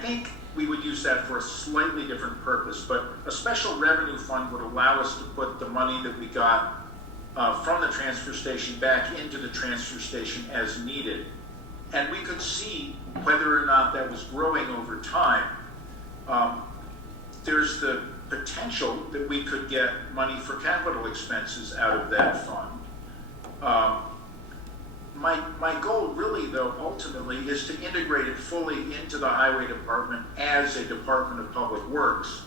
think we would use that for a slightly different purpose, but a special revenue fund would allow us to put the money that we got from the transfer station back into the transfer station as needed. And we could see whether or not that was growing over time. There's the potential that we could get money for capital expenses out of that fund. My goal really, though, ultimately, is to integrate it fully into the Highway Department as a Department of Public Works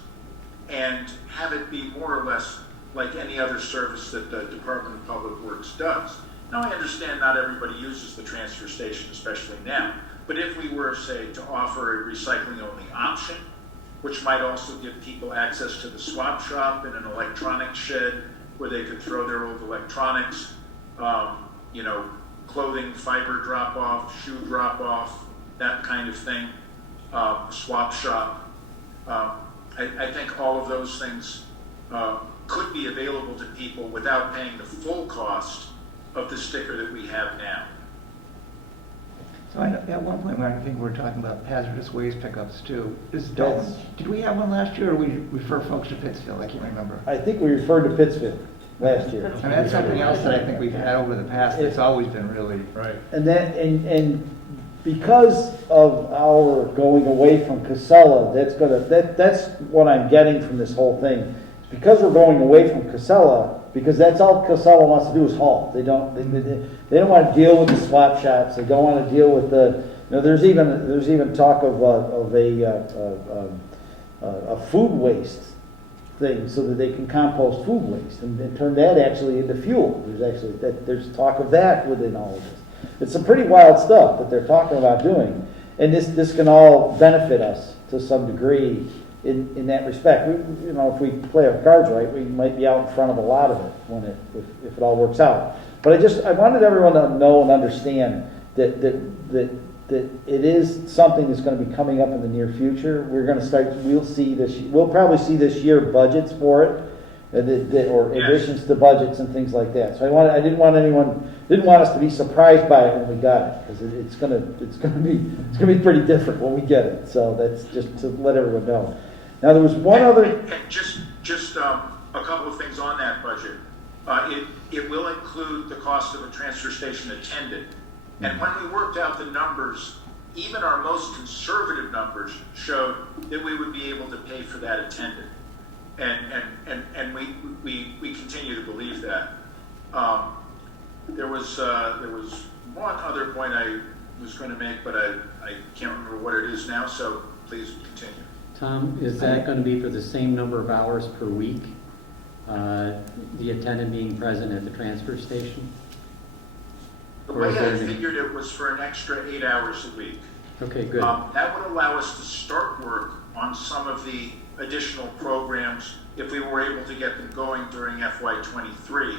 and have it be more or less like any other service that the Department of Public Works does. Now, I understand not everybody uses the transfer station, especially now, but if we were, say, to offer a recycling-only option, which might also give people access to the swap shop and an electronics shed where they could throw their old electronics, clothing, fiber drop-off, shoe drop-off, that kind of thing, swap shop. I think all of those things could be available to people without paying the full cost of the sticker that we have now. So at one point, I think we were talking about hazardous waste pickups too. Dalton, did we have one last year, or we refer folks to Pittsfield? I can't remember. I think we referred to Pittsfield last year. And that's something else that I think we've had over the past. It's always been really Right. And because of our going away from Casella, that's what I'm getting from this whole thing. Because we're going away from Casella, because that's all Casella wants to do is haul. They don't want to deal with the swap shops. They don't want to deal with there's even talk of a food waste thing so that they can compost food waste and turn that actually into fuel. There's talk of that within all of this. It's some pretty wild stuff that they're talking about doing, and this can all benefit us to some degree in that respect. If we play our cards right, we might be out in front of a lot of it if it all works out. But I wanted everyone to know and understand that it is something that's going to be coming up in the near future. We'll probably see this year budgets for it, or additions to budgets and things like that. So I didn't want us to be surprised by it when we got it, because it's going to be pretty different when we get it. So that's just to let everyone know. Now there was one other. And just a couple of things on that budget. It will include the cost of a transfer station attendant. And when we worked out the numbers, even our most conservative numbers showed that we would be able to pay for that attendant. And we continue to believe that. There was one other point I was going to make, but I can't remember what it is now, so please continue. Tom, is that going to be for the same number of hours per week? The attendant being present at the transfer station? The Or way is I there any- figured it was for an extra 8 hours a week. Okay, good. That would allow us to start work on some of the additional programs if we were able to get them going during FY23.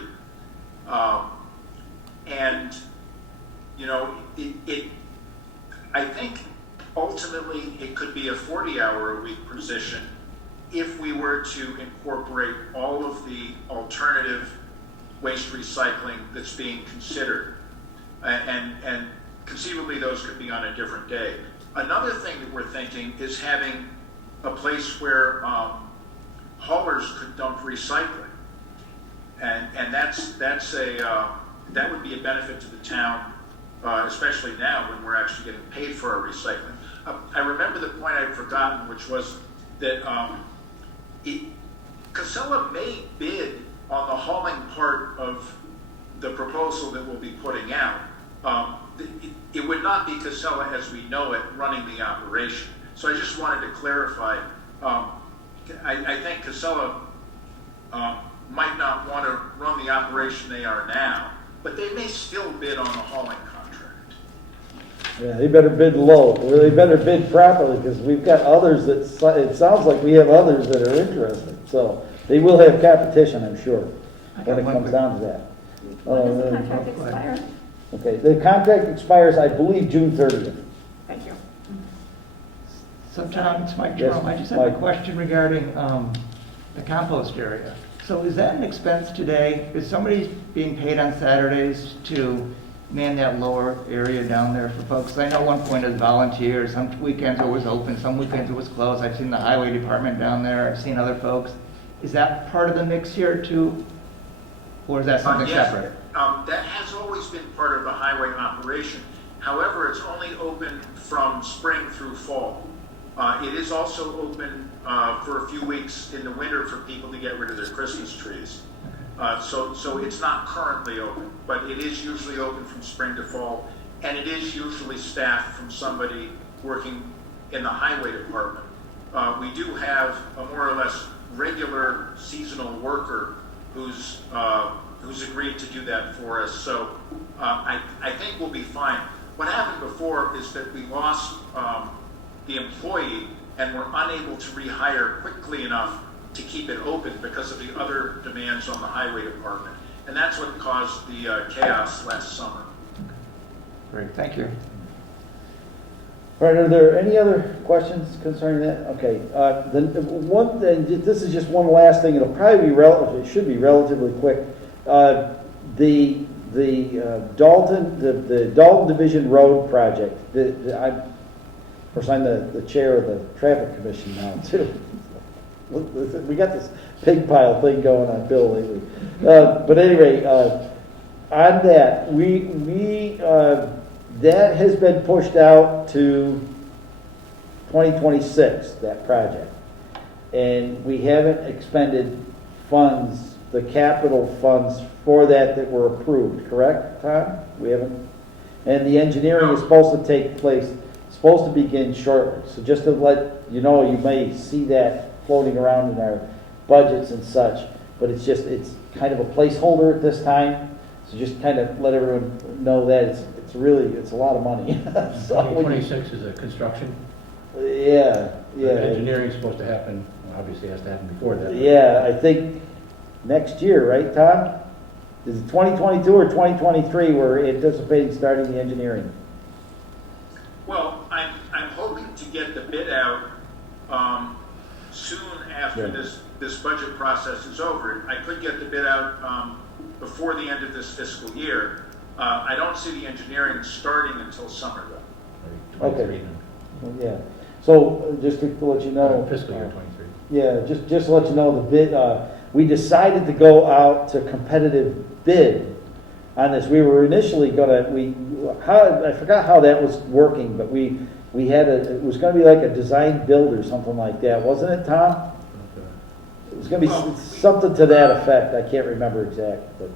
And, you know, I think ultimately it could be a 40-hour-a-week position if we were to incorporate all of the alternative waste recycling that's being considered. And conceivably those could be on a different day. Another thing that we're thinking is having a place where haulers could dump recycling. And that would be a benefit to the town, especially now when we're actually getting paid for our recycling. I remember the point I'd forgotten, which was that Casella may bid on the hauling part of the proposal that we'll be putting out. It would not be Casella as we know it running the operation. So I just wanted to clarify. I think Casella might not want to run the operation they are now, but they may still bid on the hauling contract. Yeah, they better bid low, or they better bid properly, because we've got others that, it sounds like we have others that are interested. So they will have competition, I'm sure, when it comes down to that. When does the contract expire? Okay, the contract expires, I believe, June 30th. Thank you. So Tom, it's Mike Yes, Jerome. I just have a Mike. question regarding the compost area. So is that an expense today? Is somebody being paid on Saturdays to man that lower area down there for folks? I know one point is volunteers, some weekends it was open, some weekends it was closed. I've seen the highway department down there, I've seen other folks. Is that part of the mix here too? Or is that something Yes, separate? that has always been part of the highway operation. However, it's only open from spring through fall. It is also open for a few weeks in the winter for people to get rid of their Christmas trees. So it's not currently open, but it is usually open from spring to fall, and it is usually staffed from somebody working in the highway department. We do have a more or less regular seasonal worker who's agreed to do that for us. So I think we'll be fine. What happened before is that we lost the employee and were unable to rehire quickly enough to keep it open because of the other demands on the highway department. And that's what caused the chaos last summer. Great, thank you. All right, are there any other questions concerning that? Okay, then one thing, this is just one last thing, it'll probably be it should be relatively quick. The Dalton, the Dalton Division Road project, of course, I'm the chair of the traffic commission now too. We got this pig pile thing going on Bill lately. But anyway, on that, that has been pushed out to 2026, that project. And we haven't expended funds, the capital funds for that were approved, correct, Tom? We haven't? And the engineering is supposed to take place, supposed to begin shortly. So just to let you know, you may see that floating around in our budgets and such, but it's kind of a placeholder at this time. So just kind of let everyone know that it's a lot of money. So 2026 is a construction. Yeah. Engineering is supposed to happen, obviously has to happen before that. Yeah, I think next year, right, Tom? Is it 2022 or 2023 we're anticipating starting the engineering? Well, I'm hoping to get the bid out soon after this budget process is over. I could get the bid out before the end of this fiscal year. I don't see the engineering starting until summer though. Okay. Well, yeah. So just to let you know, Fiscal year 23. yeah, just to let you know, the bid, we decided to go out to competitive bid on this. We were initially gonna, I forgot how that was working, but we had it was gonna be like a design build or something like that, wasn't it, Tom? It was gonna be something to that effect. I can't remember exactly, but.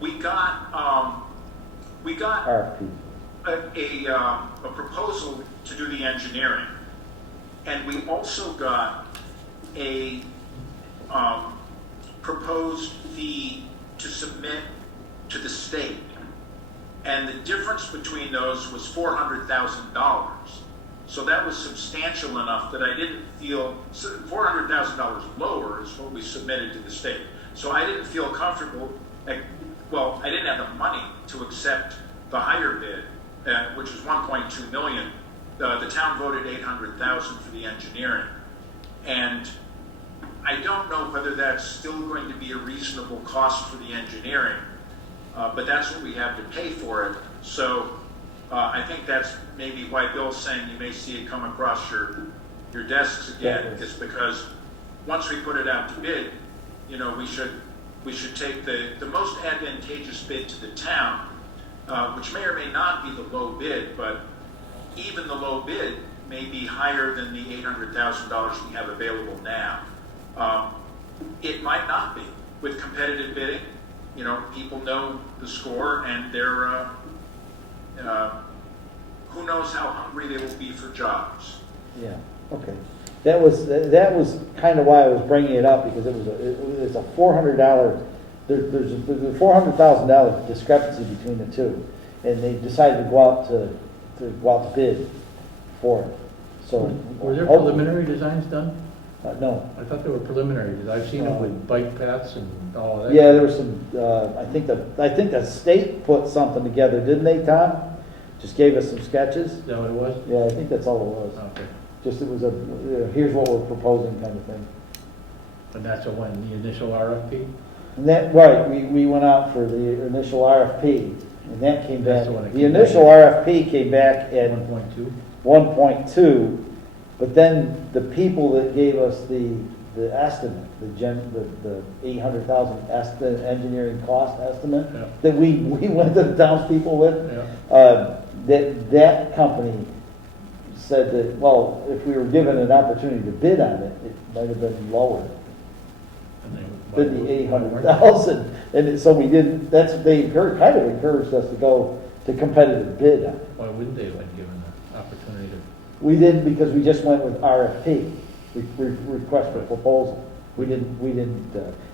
We got RFP. a proposal to do the engineering, and we also got a proposed fee to submit to the state, and the difference between those was $400,000. So that was substantial enough that I didn't feel $400,000 lower is what we submitted to the state. So I didn't feel comfortable. Well, I didn't have the money to accept the higher bid, which was 1.2 million. The town voted 800,000 for the engineering, and I don't know whether that's still going to be a reasonable cost for the engineering, but that's what we have to pay for it. So I think that's maybe why Bill's saying you may see it come across your desks again, is because once we put it out to bid, we should take the most advantageous bid to the town, which may or may not be the low bid, but even the low bid may be higher than the $800,000 we have available now. It might not be. With competitive bidding, people know the score, and they're who knows how hungry they will be for jobs. Yeah. Okay. That was kind of why I was bringing it up, because it's a $400. There's a $400,000 discrepancy between the two, and they decided to go out to bid for it. So were there preliminary designs done? No. I thought there were preliminary designs. I've seen them with bike paths and all of that. Yeah, there was some. I think the state put something together, didn't they, Tom? Just gave us some sketches. Is that what it was? Yeah, I think that's all it was. Okay. Just it was here's what we're proposing kind of thing. And that's the initial RFP? And that, right, we went out for the initial RFP, and that came back. That's the one that The came initial back. RFP came back at 1.2? 1.2, but then the people that gave us the estimate, the 800,000 estimate, engineering cost estimate, Yeah. that we went to the townspeople with, Yeah. that company said that, well, if we were given an opportunity to bid on it, it might have been lower than the 800,000. And so we didn't, they kind of encouraged us to go to competitive bid on it. Why wouldn't they have been given the opportunity to? We didn't, because we just went with RFP, request for proposal. We didn't,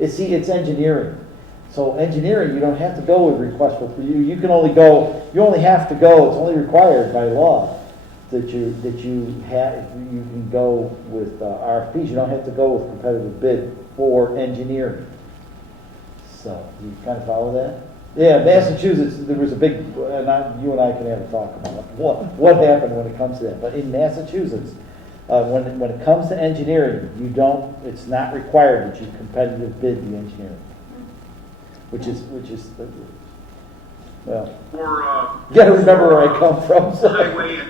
it's engineering. So engineering, you don't have to go with request for, you only have to go, it's only required by law that you can go with RFPs. You don't have to go with competitive bid for engineering. So, you kind of follow that? Yeah, Massachusetts, there was a big, you and I can have a talk about what happened when it comes to that. But in Massachusetts, when it comes to engineering, it's not required that you competitive bid the engineering. Which is well, you got to remember where I come from. So. Highway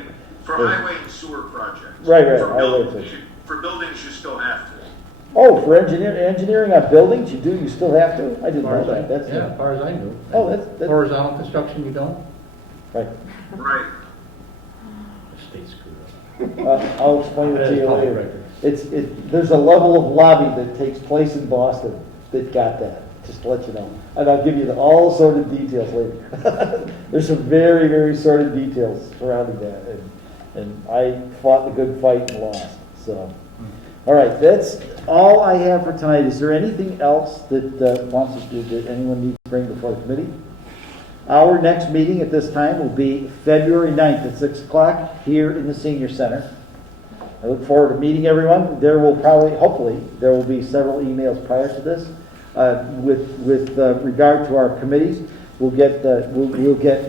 and sewer projects. Right. For buildings, you still have to. Oh, for engineering on buildings, you do. You still have to. I didn't know that. As far as I knew. Oh, that's horizontal construction. You don't. Right. Right. The state screwed up. I'll explain it to you later. There's a level of lobby that takes place in Boston that got that. Just to let you know. And I'll give you all sordid details later. There's some very, very sordid details surrounding that. And I fought the good fight and lost. So, all right, that's all I have for tonight. Is there anything else that that anyone needs to bring before the committee? Our next meeting at this time will be February 9th at 6 o'clock here in the Senior Center. I look forward to meeting everyone. There will hopefully, there will be several emails prior to this. With regard to our committees, we'll get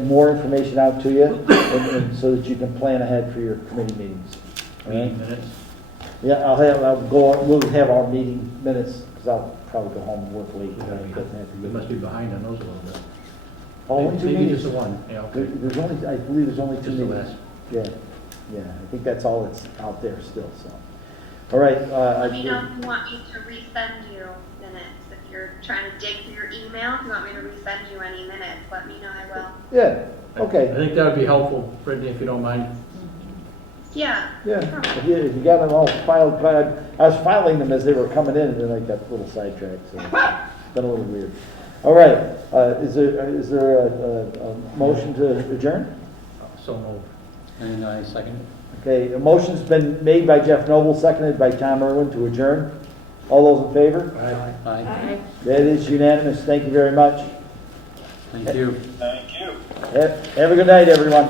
more information out to you, and so that you can plan ahead for your committee meetings. All right? Minutes. Yeah, we'll have our meeting minutes, because I'll probably go home and work late. We must be behind on those a little bit. Only two Maybe meetings. just the one. Yeah, okay. I believe there's only two Just the meetings. last. Yeah, I think that's all that's out there still. So, all right. Let me know if you want me to resend you minutes if you're trying to dig through your email, if you want me to resend you any minutes, let me know, I will. Yeah, I okay, think that would be helpful, Brittany, if you don't mind. Yeah. yeah. If you got them all filed, I was filing them as they were coming in, and then I got a little sidetracked, so it's been a little weird. All right, is there a motion to adjourn? So moved. And I second it. Okay, a motion's been made by Jeff Noble, seconded by Tom Irwin to adjourn. All those in favor? Aye. That is unanimous. Thank you very much. Thank you. Thank you. Have a good night, everyone.